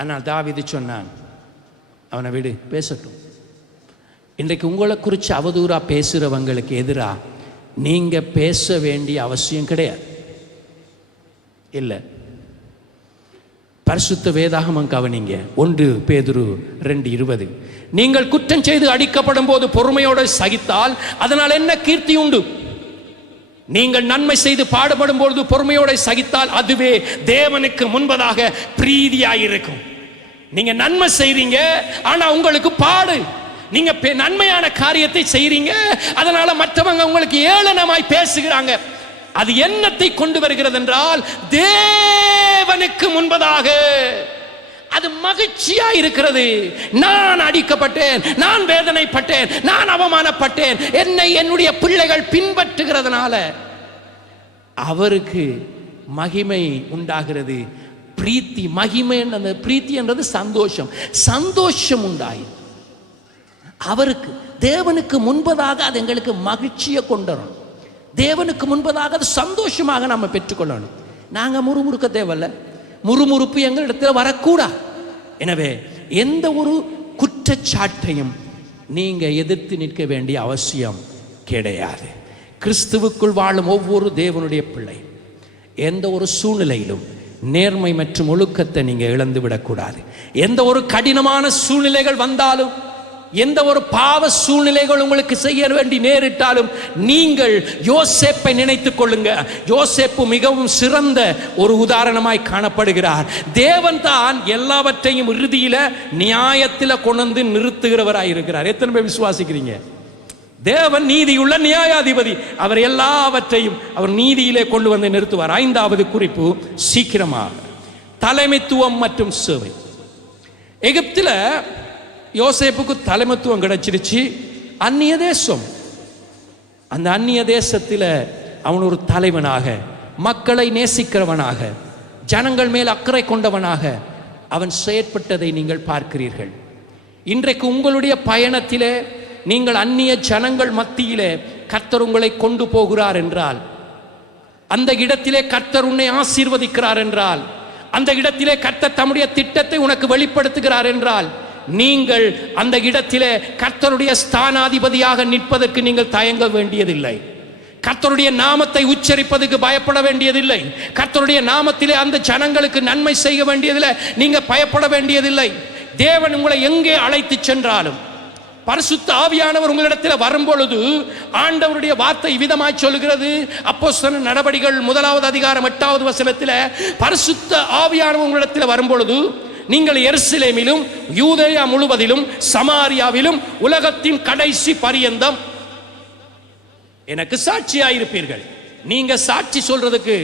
ஆனால் தாவீது சொன்னான், அவனை விடு, பேசட்டும். இன்றைக்கு உங்களை குறித்து அவதூறா பேசுகிறவங்களுக்கு எதிராக நீங்கள் பேச வேண்டிய அவசியம் கிடையாது. இல்லை, பரிசுத்த வேதாகமம் கவனிங்க. 1 பேதுரு 2:20. நீங்கள் குற்றம் செய்து அடிக்கப்படும் போது பொறுமையோடு சகித்தால் அதனால் என்ன கீர்த்தி உண்டு? நீங்கள் நன்மை செய்து பாடுபடும் பொழுது பொறுமையோடு சகித்தால் அதுவே தேவனுக்கு முன்பதாக பிரீதியாயிருக்கும். நீங்க நன்மை செய்றீங்க, ஆனா உங்களுக்கு பாடு. நீங்க நன்மையான காரியத்தை செய்றீங்க, அதனால மற்றவங்க உங்களுக்கு ஏளனமாய் பேசுகிறாங்க. அது என்னத்தை கொண்டு வருகிறது என்றால், தேவனுக்கு முன்பதாக அது மகிழ்ச்சியா இருக்கிறது. நான் அடிக்கப்பட்டேன், நான் வேதனைப்பட்டேன், நான் அவமானப்பட்டேன், என்னை என்னுடைய பிள்ளைகள் பின்பற்றுகிறதுனால அவருக்கு மகிமை உண்டாகிறது. பிரீத்தி, மகிமை, அந்த பிரீத்தி என்றது சந்தோஷம். சந்தோஷம் உண்டாய் அவருக்கு. தேவனுக்கு முன்பதாக அது எங்களுக்கு மகிழ்ச்சியை கொண்டு வரும். தேவனுக்கு முன்பதாக அது சந்தோஷமாக நம்ம பெற்றுக்கொள்ளணும். நாங்கள் முறுமுறுக்க தேவையில்லை, முறுமுறுப்பு எங்களிடத்தில் வரக்கூடாது. எனவே எந்த ஒரு குற்றச்சாட்டையும் நீங்க எதிர்த்து நிற்க வேண்டிய அவசியம் கிடையாது. கிறிஸ்துவுக்குள் வாழும் ஒவ்வொரு தேவனுடைய பிள்ளை எந்த ஒரு சூழ்நிலையிலும் நேர்மை மற்றும் ஒழுக்கத்தை நீங்க இழந்து விடக்கூடாது. எந்த ஒரு கடினமான சூழ்நிலைகள் வந்தாலும், எந்த ஒரு பாவ சூழ்நிலைகள் உங்களுக்கு செய்ய வேண்டி நேரிட்டாலும், நீங்கள் யோசேப்பை நினைத்துக் கொள்ளுங்க. யோசேப்பு மிகவும் சிறந்த ஒரு உதாரணமாய் காணப்படுகிறார். தேவன் தான் எல்லாவற்றையும் இறுதியில நியாயத்தில் கொண்டு நிறுத்துகிறவராய் இருக்கிறார். எத்தனை பேர் விசுவாசிக்கிறீங்க? தேவன் நீதியுள்ள நியாயாதிபதி. அவர் எல்லாவற்றையும் அவர் நீதியிலே கொண்டு வந்து நிறுத்துவார். 5வது குறிப்பு, சீக்கிரமாக தலைமைத்துவம் மற்றும் சேவை. எகிப்தில் யோசேப்புக்கு தலைமைத்துவம் கிடைச்சிருச்சு. அந்நிய தேசம், அந்த அந்நிய தேசத்தில் அவன் ஒரு தலைவனாக, மக்களை நேசிக்கிறவனாக, ஜனங்கள் மேல் அக்கறை கொண்டவனாக அவன் செயற்பட்டதை நீங்கள் பார்க்கிறீர்கள். இன்றைக்கு உங்களுடைய பயணத்திலே நீங்கள் அந்நிய ஜனங்கள் மத்தியிலே கர்த்தர் உங்களை கொண்டு போகிறார் என்றால், அந்த இடத்திலே கர்த்தர் உன்னை ஆசீர்வதிக்கிறார் என்றால், அந்த இடத்திலே கர்த்தர் தம்முடைய திட்டத்தை உனக்கு வெளிப்படுத்துகிறார் என்றால், நீங்கள் அந்த இடத்திலே கர்த்தருடைய ஸ்தானாதிபதியாக நிற்பதற்கு நீங்கள் தயங்க வேண்டியதில்லை. கர்த்தருடைய நாமத்தை உச்சரிப்பதற்கு பயப்பட வேண்டியதில்லை. கர்த்தருடைய நாமத்திலே அந்த ஜனங்களுக்கு நன்மை செய்ய வேண்டியதில்லை. நீங்க பயப்பட வேண்டியதில்லை. தேவன் உங்களை எங்கே அழைத்து சென்றாலும், பரிசுத்த ஆவியானவர் உங்களிடத்தில் வரும்பொழுது ஆண்டவருடைய வார்த்தை விதமாய் சொல்கிறது. அப்போஸ்தலர் நடபடிகள் 1வது அதிகாரம் 8வது வசனத்தில், பரிசுத்த ஆவியானவர் உங்களிடத்தில் வரும்பொழுது நீங்கள் எருசலேமிலும் யூதேயா முழுவதிலும் சமாரியாவிலும் உலகத்தின் கடைசி பரியந்தம் எனக்கு சாட்சியாயிருப்பீர்கள். நீங்க சாட்சி சொல்றதுக்கு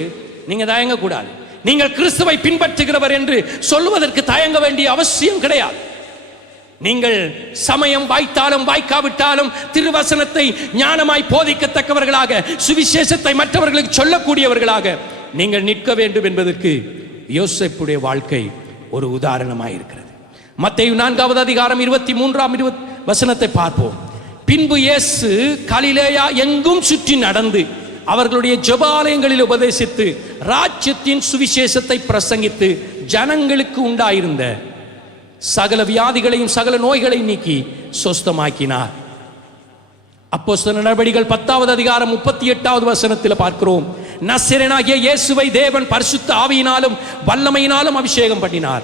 நீங்க தயங்க கூடாது. நீங்கள் கிறிஸ்துவை பின்பற்றுகிறவர் என்று சொல்லுவதற்கு தயங்க வேண்டிய அவசியம் கிடையாது. நீங்கள் சமயம் வாய்த்தாலும் வாய்க்காவிட்டாலும் திருவசனத்தை ஞானமாய் போதிக்கத்தக்கவர்களாக, சுவிசேஷத்தை மற்றவர்களுக்கு சொல்லக்கூடியவர்களாக நீங்கள் நிற்க வேண்டும் என்பதற்கு யோசேப்புடைய வாழ்க்கை ஒரு உதாரணமாய் இருக்கிறது. மத்தேயு 4வது அதிகாரம் 23ஆம் வசனத்தை பார்ப்போம். பின்பு இயேசு கலிலேயா எங்கும் சுற்றி நடந்து அவர்களுடைய ஜெபாலயங்களில் உபதேசித்து ராஜ்யத்தின் சுவிசேஷத்தை பிரசங்கித்து ஜனங்களுக்கு உண்டாயிருந்த சகல வியாதிகளையும் சகல நோய்களையும் நீக்கி சொஸ்தமாக்கினார். அப்போஸ்தலர் நடபடிகள் 10வது அதிகாரம் 38வது வசனத்தில் பார்க்கிறோம். நசரேயனாகிய இயேசுவை தேவன் பரிசுத்த ஆவியினாலும் வல்லமையினாலும் அபிஷேகம் பண்ணினார்.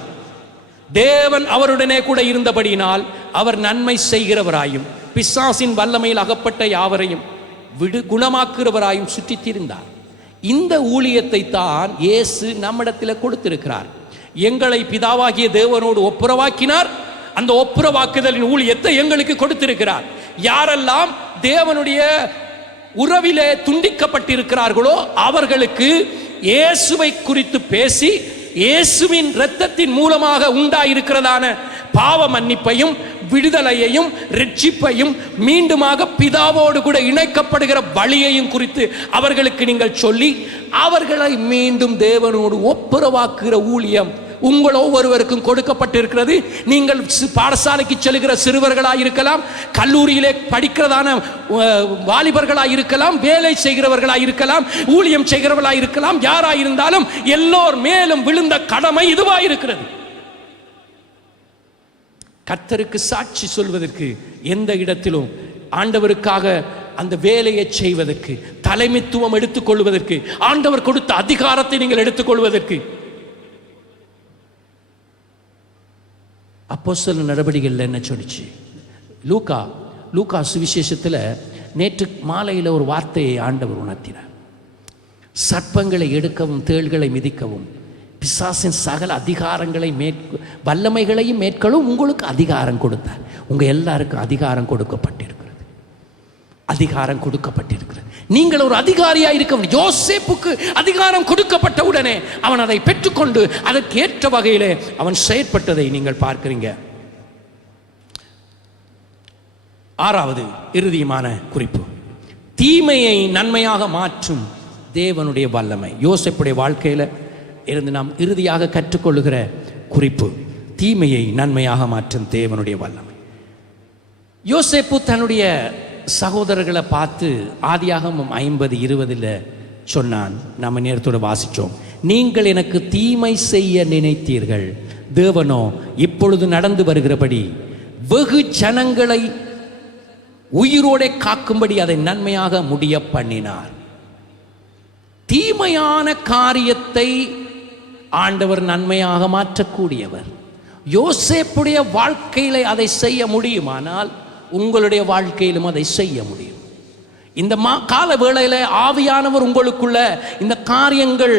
தேவன் அவருடனே கூட இருந்தபடியினால் அவர் நன்மை செய்கிறவராயும் பிசாசின் வல்லமையில் அகப்பட்ட யாவரையும் குணமாக்குகிறவராயும் சுற்றித் திரிந்தார். இந்த ஊழியத்தை தான் இயேசு நம்மிடத்தில் கொடுத்திருக்கிறார். எங்களை பிதாவாகிய தேவனோடு ஒப்புரவாக்கினார். அந்த ஒப்புரவாக்குதலின் ஊழியத்தை எங்களுக்கு கொடுத்திருக்கிறார். யாரெல்லாம் தேவனுடைய உறவிலே துண்டிக்கப்பட்டிருக்கிறார்களோ அவர்களுக்கு இயேசுவை குறித்து பேசி, இயேசுவின் இரத்தத்தின் மூலமாக உண்டாயிருக்கிறதான பாவ மன்னிப்பையும் விடுதலையையும் இரட்சிப்பையும் மீண்டுமாக பிதாவோடு கூட இணைக்கப்படுகிற வழியையும் குறித்து அவர்களுக்கு நீங்கள் சொல்லி அவர்களை மீண்டும் தேவனோடு ஒப்புரவாக்குகிற ஊழியம் உங்கள் ஒவ்வொருவருக்கும் கொடுக்கப்பட்டிருக்கிறது. நீங்கள் பாடசாலைக்கு செல்கிற சிறுவர்களாக இருக்கலாம், கல்லூரியிலே படிக்கிறதான வாலிபர்களாக இருக்கலாம், வேலை செய்கிறவர்களாக இருக்கலாம், ஊழியம் செய்கிறவர்களாக இருக்கலாம், யாராக இருந்தாலும் எல்லோர் மேலும் விழுந்த கடமை இதுவாக இருக்கிறது. கர்த்தருக்கு சாட்சி சொல்வதற்கு எந்த இடத்திலும் ஆண்டவருக்காக அந்த வேலையை செய்வதற்கு, தலைமைத்துவம் எடுத்துக்கொள்வதற்கு, ஆண்டவர் கொடுத்த அதிகாரத்தை நீங்கள் எடுத்துக்கொள்வதற்கு. அப்போஸ்தலர் நடவடிக்கைகள் என்ன சொல்லிச்சு? லூக்கா சுவிசேஷத்தில் நேற்று மாலையில் ஒரு வார்த்தையை ஆண்டவர் உணர்த்தினார். சர்ப்பங்களை எடுக்கவும் தேள்களை மிதிக்கவும் பிசாசின் சகல அதிகாரங்களை வல்லமைகளையும் மேற்கொள்ளும் உங்களுக்கு அதிகாரம் கொடுத்தார். உங்கள் எல்லாருக்கும் அதிகாரம் கொடுக்கப்பட்டிருக்கிறது. அதிகாரம் கொடுக்கப்பட்டிருக்கிறது. நீங்கள் ஒரு அதிகாரியாக இருக்க. யோசேப்புக்கு அதிகாரம் கொடுக்கப்பட்ட உடனே அவன் அதை பெற்றுக்கொண்டு அதற்கு ஏற்ற வகையிலே அவன் செயற்பட்டதை நீங்கள் பார்க்கிறீங்க. ஆறாவது இறுதியான குறிப்பு, தீமையை நன்மையாக மாற்றும் தேவனுடைய வல்லமை. யோசேப்புடைய வாழ்க்கையில் இருந்து நாம் இறுதியாக கற்றுக்கொள்ளுகிற குறிப்பு, தீமையை நன்மையாக மாற்றும் தேவனுடைய வல்லமை. யோசேப்பு தன்னுடைய சகோதரர்களை பார்த்து ஆதியாகமம் 50:20 சொன்னான். நம்ம நேரத்தோடு வாசித்தோம். நீங்கள் எனக்கு தீமை செய்ய நினைத்தீர்கள், தேவனோ இப்பொழுது நடந்து வருகிறபடி வெகு ஜனங்களை உயிரோட காக்கும்படி அதை நன்மையாக முடிய பண்ணினார். தீமையான காரியத்தை ஆண்டவர் நன்மையாக மாற்றக்கூடியவர். யோசேப்புடைய வாழ்க்கையில அதை செய்ய முடியுமானால் உங்களுடைய வாழ்க்கையிலும் அதை செய்ய முடியும். இந்த கால வேளையில ஆவியானவர் உங்களுக்குள்ள இந்த காரியங்கள்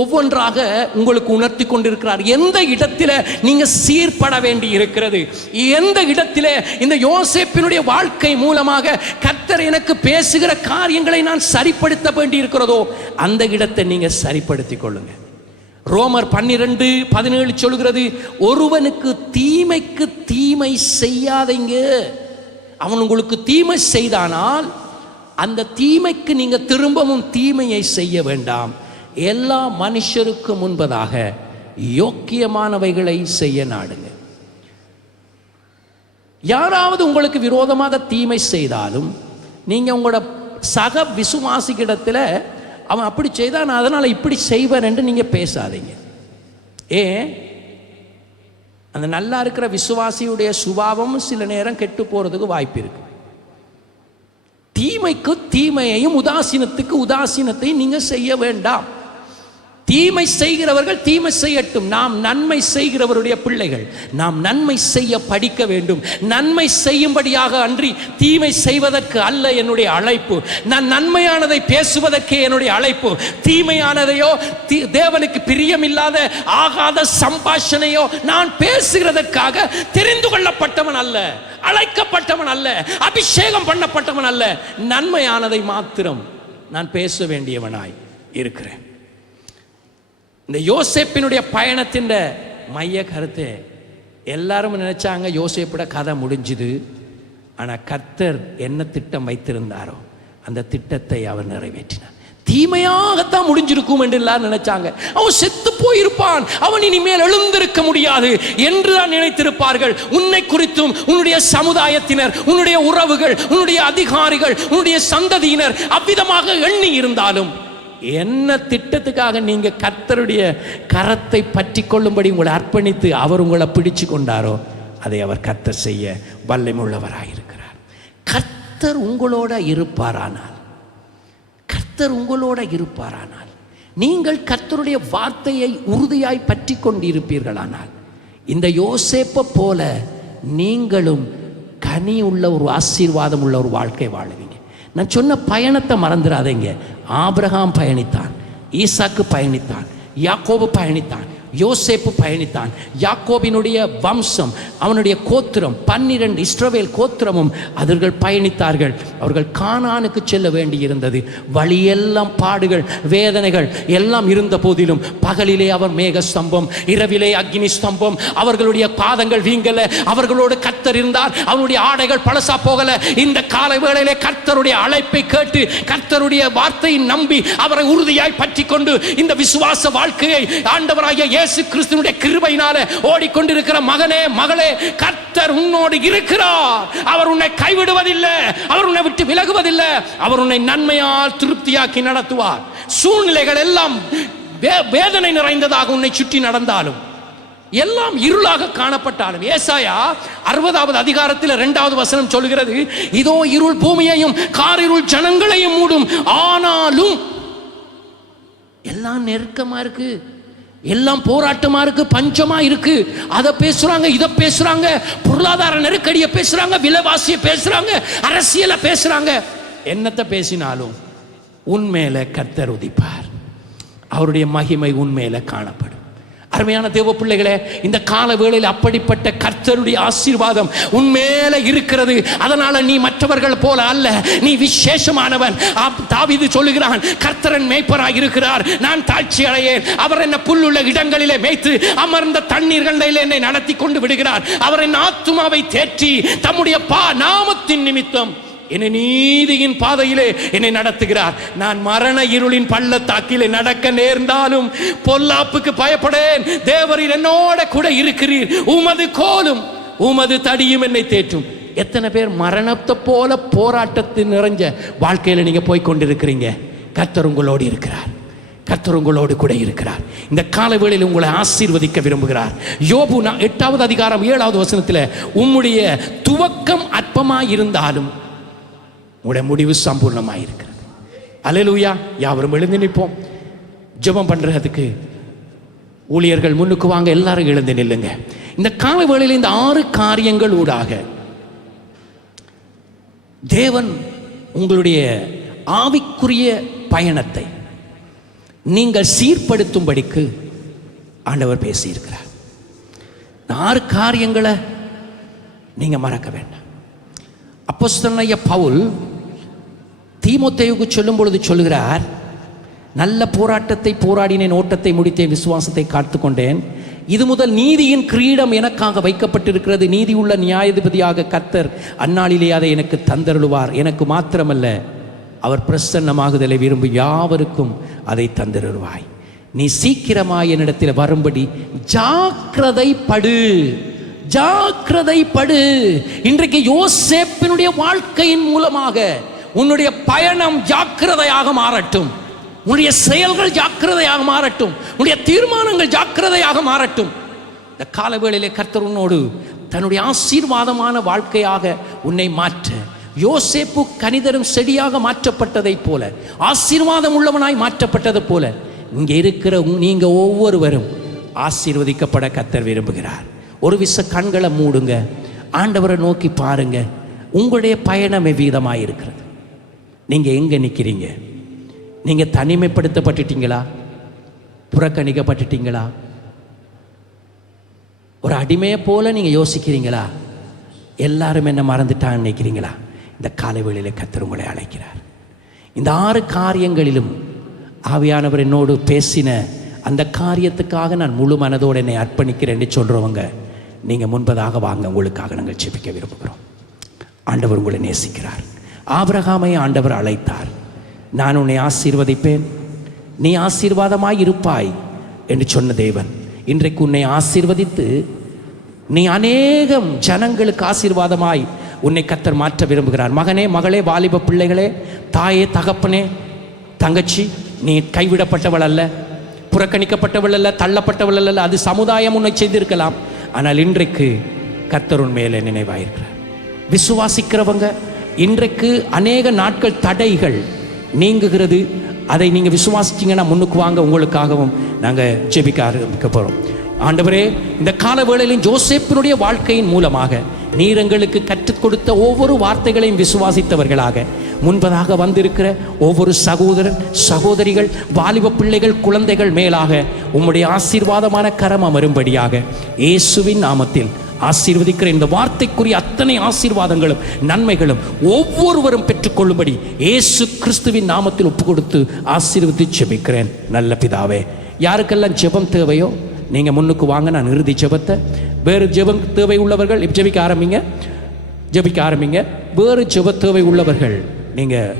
ஒவ்வொன்றாக உங்களுக்கு உணர்த்தி கொண்டிருக்கிறார். எந்த இடத்தில நீங்க சீர்பட வேண்டி இருக்கிறது, எந்த இடத்தில இந்த யோசேப்பினுடைய வாழ்க்கை மூலமாக கர்த்தர் எனக்கு பேசுகிற காரியங்களை நான் சரிப்படுத்த வேண்டி இருக்கிறதோ அந்த இடத்தை நீங்க சரிப்படுத்திக் கொள்ளுங்க. ரோமர் 12:17 சொல்கிறது, ஒருவனுக்கு தீமைக்கு தீமை செய்யாதீங்க. அவன் உங்களுக்கு தீமை செய்தானால் அந்த தீமைக்கு நீங்க திரும்பவும் தீமையை செய்ய வேண்டாம். எல்லா மனுஷருக்கு முன்பதாக யோக்கியமானவைகளை செய்ய நாடுங்க. யாராவது உங்களுக்கு விரோதமாக தீமை செய்தாலும் நீங்க உங்களோட சக விசுவாசிக்கிடத்தில் அவன் அப்படி செய்தான் அதனால இப்படி செய்வேன் என்று நீங்க பேசாதீங்க. அந்த நல்லா இருக்கிற விசுவாசியுடைய சுபாவம் சில நேரம் கெட்டு போறதுக்கு வாய்ப்பு இருக்கு. தீமைக்கு தீமையையும் உதாசீனத்துக்கு உதாசீனத்தையும் நீங்க செய்ய வேண்டாம். தீமை செய்கிறவர்கள் தீமை செய்யட்டும். நாம் நன்மை செய்கிறவருடைய பிள்ளைகள். நாம் நன்மை செய்ய படிக்க வேண்டும். நன்மை செய்யும்படியாக அன்றி தீமை செய்வதற்கு அல்ல என்னுடைய அழைப்பு. நான் நன்மையானதை பேசுவதற்கே என்னுடைய அழைப்பு. தீமையானதையோ தேவனுக்கு பிரியமில்லாத ஆகாத சம்பாஷணையோ நான் பேசுகிறதற்காக தெரிந்து கொள்ளப்பட்டவன் அல்ல, அழைக்கப்பட்டவன் அல்ல, அபிஷேகம் பண்ணப்பட்டவன் அல்ல. நன்மையானதை மாத்திரம் நான் பேச வேண்டியவனாய் இருக்கிறேன். இந்த யோசேப்பினுடைய பயணத்தின் மைய கருத்து, எல்லாரும் நினைச்சாங்க யோசேப்போட கதை முடிஞ்சுது. ஆனால் கர்த்தர் என்ன திட்டம் வைத்திருந்தாரோ அந்த திட்டத்தை அவர் நிறைவேற்றினார். தீமையாகத்தான் முடிஞ்சிருக்கும் என்று எல்லாரும் நினைச்சாங்க. அவன் செத்து போயிருப்பான், அவன் இனிமேல் எழுந்திருக்க முடியாது என்று தான் நினைத்திருப்பார்கள். உன்னை குறித்தும் உன்னுடைய சமுதாயத்தினர், உன்னுடைய உறவுகள், உன்னுடைய அதிகாரிகள், உன்னுடைய சந்ததியினர் அவ்விதமாக எண்ணி இருந்தாலும் என்ன திட்டத்துக்காக நீங்க கர்த்தருடைய கரத்தை பற்றி கொள்ளும்படி உங்களை அர்ப்பணித்து அவர் உங்களை பிடிச்சு கொண்டாரோ அதை அவர் கர்த்தர் செய்ய வல்லமையுள்ளவராயிருக்கிறார். கர்த்தர் உங்களோட இருப்பாரானால், கர்த்தர் உங்களோட இருப்பாரானால், நீங்கள் கர்த்தருடைய வார்த்தையை உறுதியாய் பற்றி கொண்டிருப்பீர்களானால் இந்த யோசேப்பை போல நீங்களும் கனி உள்ள ஒரு ஆசீர்வாதம் உள்ள ஒரு வாழ்க்கை வாழுவீங்க. நான் சொன்ன பயணத்தை மறந்துடாதீங்க. ஆபிரகாம் பயணித்தான், ஈசாக்கு பயணித்தான், யாக்கோபு பயணித்தான், யோசேப்பு பயணித்தான். யாக்கோபினுடைய வம்சம், அவனுடைய கோத்திரம் 12 இஸ்ரவேல் கோத்திரமும் அவர்கள் பயணித்தார்கள். அவர்கள் கானானுக்கு செல்ல வேண்டி இருந்தது. வழியெல்லாம் பாடுகள், வேதனைகள் எல்லாம் இருந்த போதிலும் பகலிலே அவர் மேக ஸ்தம்பம், இரவிலே அக்னி ஸ்தம்பம். அவர்களுடைய பாதங்கள் வீங்கல, அவர்களோடு கர்த்தர் இருந்தார். அவருடைய ஆடைகள் பழசா போகல. இந்த காலை வேளையிலே கர்த்தருடைய அழைப்பை கேட்டு கர்த்தருடைய வார்த்தையை நம்பி அவரை உறுதியாய் பற்றி கொண்டு இந்த விசுவாச வாழ்க்கையை ஆண்டவராகிய இயேசு கிறிஸ்துவினுடைய கிருபையினாலே ஓடிக்கொண்டிருக்கிற மகனே மகளே, கர்த்தர் உன்னோடு இருக்கிறார். அவர் உன்னை கைவிடுவதில்லை, அவர் உன்னை விட்டு விலகுவதில்லை. அவர் உன்னை நன்மையால் திருப்தியாக்கி நடத்துவார். சூழ்நிலைகள் எல்லாம் வேதனை நிறைந்ததாக உன்னை சுற்றி நடந்தாலும் எல்லாம் இருளாக காணப்பட்டாலும். ஏசாயா 60வது அதிகாரத்தில் 2வது வசனம் சொல்கிறது, இதோ இருள் பூமியையும் காரிருள் ஜனங்களையும் மூடும், ஆனாலும் எல்லாம் நெருக்கமா இருக்கு, எல்லாம் போராட்டமா இருக்கு, பஞ்சமா இருக்கு. அதை பேசுறாங்க, இதை பேசுறாங்க, பொருளாதார நெருக்கடியை பேசுறாங்க, விலைவாசியை பேசுறாங்க, அரசியலை பேசுறாங்க. என்னத்தை பேசினாலும் உண்மையில கர்த்தர் உதிப்பார். அவருடைய மகிமை உண்மையில காணப்படும். அருமையான தேவ பிள்ளைகளே, இந்த கால வேளையில் அப்படிப்பட்ட கர்த்தருடைய ஆசீர்வாதம் உன்மேல இருக்கிறது. அதனால நீ மற்றவர்கள் போல அல்ல, நீ விசேஷமானவன். தாவீது சொல்லுகிறான், கர்த்தரன் மேய்ப்பராய் இருக்கிறார், நான் தாழ்ச்சி அடையேன். அவர் என்ன புல்லுள்ள இடங்களிலே மேய்த்து அமர்ந்த தண்ணீர்களிலே என்னை நடத்தி கொண்டு விடுகிறார். அவர் என் ஆத்துமாவை தேற்றி தம்முடைய நாமத்தின் நிமித்தம் என்னை நீதியின் பாதையிலே என்னை நடத்துகிறார். நான் மரண இருளின் பள்ளத்தாக்கிலே நடக்க நேர்ந்தாலும் பொல்லாப்புக்கு பயப்படேன், தேவரீர் என்னோட கூட இருக்கிறீர், உமது கோலும் உமது தடியும் என்னை தேற்றும். எத்தனை பேர் மரணத்தை போல போராட்டத்தில் நிறைஞ்ச வாழ்க்கையில நீங்க போய் கொண்டிருக்கிறீங்க? கர்த்தர் உங்களோடு இருக்கிறார், கர்த்தர் உங்களோடு கூட இருக்கிறார். இந்த காலவேளையில் உங்களை ஆசீர்வதிக்க விரும்புகிறார். யோபு 8வது அதிகாரம் 7வது வசனத்தில், உம்முடைய துவக்கம் அற்பமாய் இருந்தாலும் உடைய முடிவு சம்பூர்ணமாக இருக்கிறது. அல்லேலூயா. யாவரும் எழுந்து நிற்போம். ஜெபம் பண்றதுக்கு ஊழியர்கள் முன்னுக்கு வாங்க, எல்லாரும் எழுந்து நில்லுங்க. இந்த கால வேளையில் இந்த 6 காரியங்கள் ஊடாக தேவன் உங்களுடைய ஆவிக்குரிய பயணத்தை நீங்கள் சீர்படுத்தும்படிக்கு ஆண்டவர் பேசியிருக்கிறார். 6 காரியங்களை நீங்க மறக்க வேண்டாம். அப்போஸ்தலனாகிய பவுல் தீமோத்தேயுக்கு சொல்லும் பொழுது சொல்கிறார், நல்ல போராட்டத்தை போராடினேன், ஓட்டத்தை முடித்தேன், விசுவாசத்தை காத்துக்கொண்டேன். இது முதல் நீதியின் கிரீடம் எனக்காக வைக்கப்பட்டிருக்கிறது. நீதி உள்ள நியாயாதிபதியாக கர்த்தர் அந்நாளிலே அதை எனக்கு தந்தருளுவார். எனக்கு மாத்திரமல்ல, அவர் பிரசன்னமாகுதலை விரும்பி யாவருக்கும் அதை தந்தருள்வாய். நீ சீக்கிரமாய் என்னிடத்தில் வரும்படி ஜாக்கிரதைப்படு, ஜாக்கிரதைப்படு. இன்றைக்கு யோசேப்பினுடைய வாழ்க்கையின் மூலமாக உன்னுடைய பயணம் ஜாக்கிரதையாக மாறட்டும், உன்னுடைய செயல்கள் ஜாக்கிரதையாக மாறட்டும், உன்னுடைய தீர்மானங்கள் ஜாக்கிரதையாக மாறட்டும். இந்த காலவேளையிலே கர்த்தர் உன்னோடு தன்னுடைய ஆசீர்வாதமான வாழ்க்கையாக உன்னை மாற்ற, யோசேப்பு கனிதரும் செடியாக மாற்றப்பட்டதை போல, ஆசீர்வாதம் உள்ளவனாய் மாற்றப்பட்டது போல, இங்கே இருக்கிற நீங்க ஒவ்வொருவரும் ஆசீர்வதிக்கப்பட கர்த்தர் விரும்புகிறார். ஒரு விச கண்களை மூடுங்க, ஆண்டவரை நோக்கி பாருங்க. உங்களுடைய பயணம் எவ்விதமாக இருக்கிறது? நீங்க எங்க நிற்கிறீங்க? நீங்க தனிமைப்படுத்தப்பட்டுட்டீங்களா? புறக்கணிக்கப்பட்டுட்டீங்களா? ஒரு அடிமையை போல நீங்க யோசிக்கிறீங்களா? எல்லாரும் என்ன மறந்துட்டான்னு நினைக்கிறீங்களா? இந்த காலைவேளையிலே கர்த்தர் உங்களை அழைக்கிறார். இந்த 6 காரியங்களிலும் ஆவியானவர் என்னோடு பேசின அந்த காரியத்துக்காக நான் முழு மனதோடு என்னை அர்ப்பணிக்கிறேன்னு சொல்றவங்க நீங்க முன்பதாக வாங்க, உங்களுக்காக நாங்கள் ஜெபிக்க விரும்புகிறோம். ஆண்டவர் உங்களை நேசிக்கிறார். ஆபிரகாமை ஆண்டவர் அழைத்தார், நான் உன்னை ஆசீர்வதிப்பேன், நீ ஆசீர்வாதமாய் இருப்பாய் என்று சொன்ன தேவன் இன்றைக்கு உன்னை ஆசீர்வதித்து நீ அநேகம் ஜனங்களுக்கு ஆசீர்வாதமாய் உன்னை கர்த்தர் மாற்ற விரும்புகிறார். மகனே, மகளே, வாலிப பிள்ளைகளே, தாயே, தகப்பனே, தங்கச்சி, நீ கைவிடப்பட்டவள் அல்ல, புறக்கணிக்கப்பட்டவள் அல்ல, தள்ளப்பட்டவள் அல்ல. அது சமுதாயம் உன்னை செய்திருக்கலாம். ஆனால் இன்றைக்கு கர்த்தர் உன் மேலே நினைவாயிருக்கிறார். விசுவாசிக்கிறவங்க இன்றைக்கு அநேக நாட்கள் தடைகள் நீங்குகிறது. அதை நீங்கள் விசுவாசிச்சிங்கன்னா முன்னுக்கு வாங்க, உங்களுக்காகவும் நாங்கள் ஜெபிக்க ஆரம்பிக்க போகிறோம். ஆண்டவரே, இந்த கால வேளையிலும் ஜோசேப்பினுடைய வாழ்க்கையின் மூலமாக நீர் எங்களுக்கு கற்றுக் கொடுத்த ஒவ்வொரு வார்த்தைகளையும் விசுவாசித்தவர்களாக முன்பதாக வந்திருக்கிற ஒவ்வொரு சகோதரன், சகோதரிகள், வாலிப பிள்ளைகள், குழந்தைகள் மேலாக உம்முடைய ஆசீர்வாதமான கரம் அமரும்படியாக இயேசுவின் நாமத்தில் ஆசீர்வதிக்கிற இந்த வார்த்தைக்குரிய அத்தனை ஆசீர்வாதங்களும் நன்மைகளும் ஒவ்வொருவரும் பெற்றுக்கொள்ளும்படி இயேசு கிறிஸ்துவின் நாமத்தில் ஒப்பு கொடுத்து ஆசீர்வதித்து ஜெபிக்கிறேன் நல்ல பிதாவே. யாருக்கெல்லாம் ஜெபம் தேவையோ நீங்கள் முன்னுக்கு வாங்க. நான் இறுதி ஜெபத்தை, வேறு ஜெபம் தேவை உள்ளவர்கள் இப்போ ஜெபிக்க ஆரம்பிங்க. வேறு ஜெப தேவை உள்ளவர்கள் நீங்கள்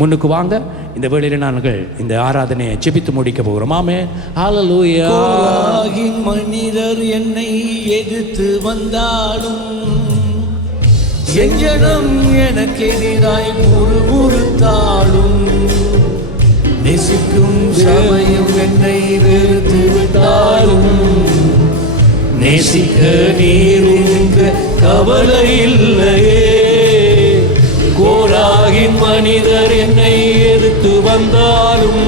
முன்னுக்கு வாங்க. இந்த வேளையில நாங்கள் இந்த ஆராதனையை ஜெபித்து முடிக்க போகிறோம். ஆமென். ஹல்லேலூயா. மனிதர் என்னை எதிர்த்து வந்தாலும், என் ஜனம் எனக்கு எதிராய் முறுமுறுத்தாலும், நேசிக்கும் சபையும் என்னை வெறுத்து விட்டாலும், நேசிக்க நீர் என்ற கவலை இல்லையே. கோராகின் மனிதர் என்னை எதிர்த்து வந்தாலும்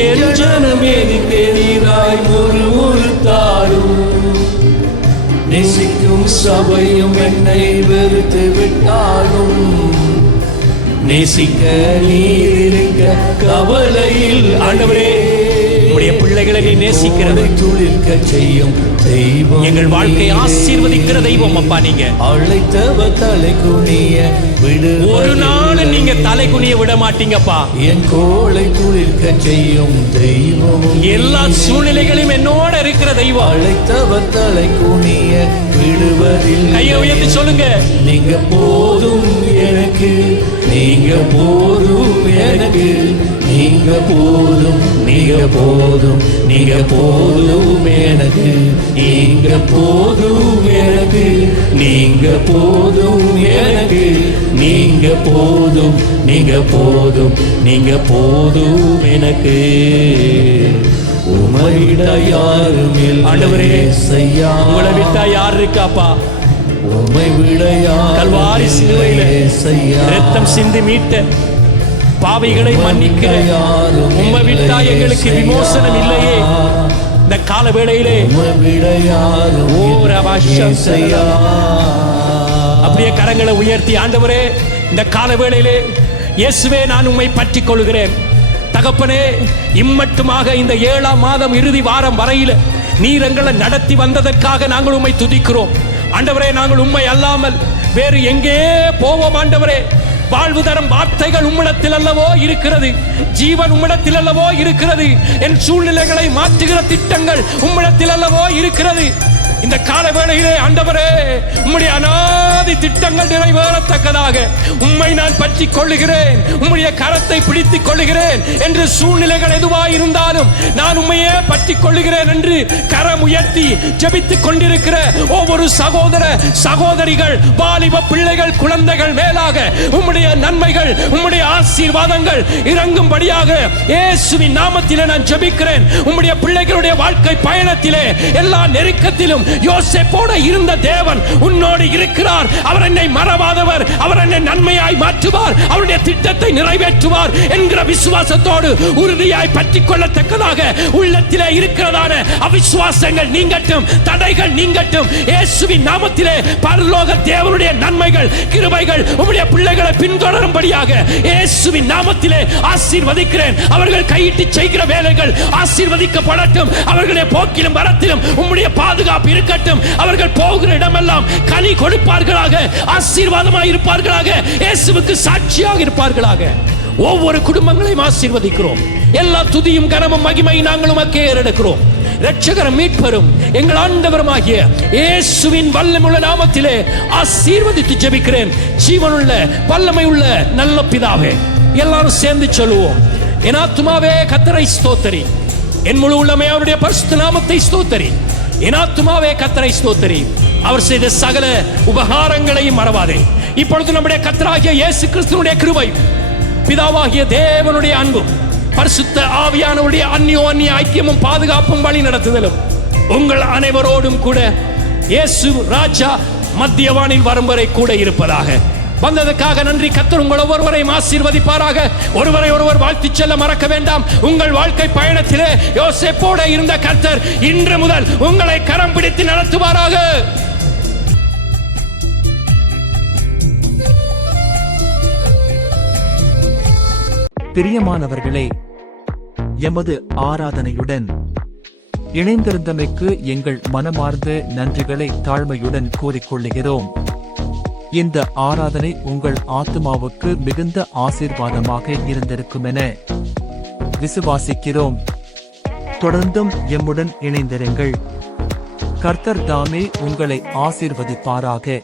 என் ஜனம் எதிராய் முறுமுறுத்தாலும் நேசிக்கும் சபையும் என்னை வெறுத்து விட்டாலும் நேசிக்க நீர் இருக்க கவலையில். ஆண்டவரே, உம்முடைய பிள்ளைகளை நீ நேசிக்கிறது துளிர்க்க செய்யும் தெய்வம், எங்கள் வாழ்க்கையை ஆசீர்வதிக்கிற தெய்வம் அப்பா. நீங்க அழைத்தவ தலை குனிய விடு, ஒரு நாள் நீங்க தலை குனிய விட மாட்டீங்கப்பா. என் கோளை துளிர்க்க செய்யும் தெய்வம், எல்லா சூழ்நிலைகளும் என்னோட இருக்கிற தெய்வம். அழைத்தவ தலை குனிய விடுவதில். கையை உயர்த்தி சொல்லுங்க, நீங்க போதும் எனக்கு, நீங்க போதும் எனக்கு, நீங்க போதும், நீங்க போதும், நீங்க போதும் எனக்கு, நீங்க போதும் எனக்கு, நீங்க போதும் எனக்கு, நீங்க போதும், நீங்க போதும், நீங்க போதும் எனக்கு. உம்மை விட யாரும் இல்லை ஆண்டவரே, இயேசையா. உங்களை விட்டா யார் இருக்காப்பா? உம்மை விட யாரும் கல்வாரி சிலுவையில இயேசையா. ரத்தம் சிந்தி மீட்ட பாவிகளை மன்னிக்கிற உம்மை விட்டா எங்களுக்கு விமோசனம் இல்லையே. இந்த கால வேளையிலே அப்படியே கரங்களை உயர்த்தி, ஆண்டவரே, இந்த கால வேளையிலே இயேசுவே நான் உம்மை பற்றிக் கொள்கிறேன். தகப்பனே, இம்மட்டுமாக இந்த 7ஆம் மாதம் இறுதி வாரம் வரையில நீர் எங்களை நடத்தி வந்ததற்காக நாங்கள் உம்மை துதிக்கிறோம். ஆண்டவரே, நாங்கள் உம்மை அல்லாமல் வேறு எங்கே போவோம்? ஆண்டவரே, வாழ்வு தரும் வார்த்தைகள் உம்மிடத்தில் அல்லவோ இருக்கிறது, ஜீவன் உம்மிடத்தில் அல்லவோ இருக்கிறது, என் சூழ்நிலைகளை மாற்றுகிற திட்டங்கள் உம்மிடத்தில் அல்லவோ இருக்கிறது. இந்த கால வேளையிலே ஆண்டவரே, உம்முடைய அநாதி திட்டங்கள் நிறைவேறத்தக்கதாக உம்மை நான் பற்றிக் கொள்ளுகிறேன், உம்முடைய கரத்தை பிடித்துக் கொள்ளுகிறேன் என்று சூழ்நிலைகள் எதுவாய் இருந்தாலும் நான் உம்மையே பற்றிக் கொள்ளுகிறேன் என்று கரம் உயர்த்தி ஜெபித்துக் கொண்டிருக்கிற ஒவ்வொரு சகோதர சகோதரிகள், வாலிப பிள்ளைகள், குழந்தைகள் மேலாக உம்முடைய நன்மைகள், உம்முடைய ஆசீர்வாதங்கள் இறங்கும்படியாக இயேசுவின் நாமத்திலே நான் ஜெபிக்கிறேன். உம்முடைய பிள்ளைகளுடைய வாழ்க்கை பயணத்திலே எல்லா நெருக்கத்திலும் யோசேப்போடு இருந்த தேவன் உன்னோடு இருக்கிறார். அவர் என்னை மறவாதவர், அவர் என்னை நன்மையாய் மாற்றுவார், அவருடைய திட்டத்தை நிறைவேற்றுவார் என்கிற விசுவாசத்தோடு உறுதியாய் பற்றிக் கொள்ளத்தக்கதாக உள்ளத்திலே இருக்கிறதான அவிசுவாசங்கள் நீங்கட்டும், தடைகள் நீங்கட்டும். இயேசுவின் நாமத்திலே பரலோக தேவனுடைய நன்மைகள், கிருபைகள் உம்முடைய பிள்ளைகளை பின்தொடரும்படியாக இயேசுவின் நாமத்திலே ஆசீர்வதிக்கிறேன். அவர்கள் கையிட்டு செய்கிற வேலைகள் ஆசீர்வதிக்கப்படட்டும். அவர்களுடைய போக்கிலும் வரத்திலும் உம்முடைய பாதுகாப்பு இருக்கட்டும். அவர்கள் போகிற இடமெல்லாம் கனி கொடுப்பார்களாக, ஆசீர்வாதமாக இருப்பார்களாக, இயேசுவுக்கு சாட்சியாக இருப்பார்களாக. ஒவ்வொரு குடும்பங்களையும் ஆசீர்வதிக்கிறோம். எல்லா துதியும் கனமும் மகிமை நாங்கள் உமக்கே ஏறெடுக்கிறோம். இரட்சகரும் மீட்பரும் எங்கள் ஆண்டவருமாகிய இயேசுவின் வல்லமையுள்ள நாமத்திலே ஆசீர்வதித்து ஜெபிக்கிறேன். ஜீவனுள்ள வல்லமையுள்ள நல்ல பிதாவே. எல்லாரும் சேர்ந்து சொல்லுவோம், என் ஆத்துமாவே கர்த்தரை ஸ்தோத்திரி, என் முழு உள்ளமே அவருடைய பரிசுத்த நாமத்தை ஸ்தோத்திரி. என் ஆத்துமாவே கர்த்தரை ஸ்தோத்திரி, அவர் செய்த சகல உபகாரங்களையும் மறவாதே. இப்பொழுது நம்முடைய கர்த்தராகிய இயேசு கிறிஸ்துவினுடைய கிருபை, பிதாவாகிய தேவனுடைய அன்பும், பரிசுத்த ஆவியானவருடைய அந்நிய ஐக்கியமும் பாதுகாப்பும் வழி நடத்துதலும் உங்கள் அனைவரோடும் கூட இயேசு ராஜா மத்தியவானில் வரும் வரை கூட இருப்பதாக. வந்ததற்காக நன்றி. கர்த்தர் உங்கள் ஒவ்வொருவரையும் ஆசீர்வதிப்பாராக. ஒருவரை ஒருவர் வாழ்த்தி செல்ல மறக்க வேண்டாம். உங்கள் வாழ்க்கை பயணத்திலே யோசேப்போடு இருந்த கர்த்தர் இன்று முதல் உங்களை கரம் பிடித்து நடத்துவாராக. பிரியமானவர்களே, எமது ஆராதனையுடன் இணைந்திருந்தமைக்கு எங்கள் மனமார்ந்த நன்றிகளை தாழ்மையுடன் கூறிக்கொள்ளுகிறோம். இந்த ஆராதனை உங்கள் ஆத்துமாவுக்கு மிகுந்த ஆசீர்வாதமாக இருந்திருக்கும் என விசுவாசிக்கிறோம். தொடர்ந்தும் எம்முடன் இணைந்திருங்கள். கர்த்தர் தாமே உங்களை ஆசீர்வதிப்பாராக.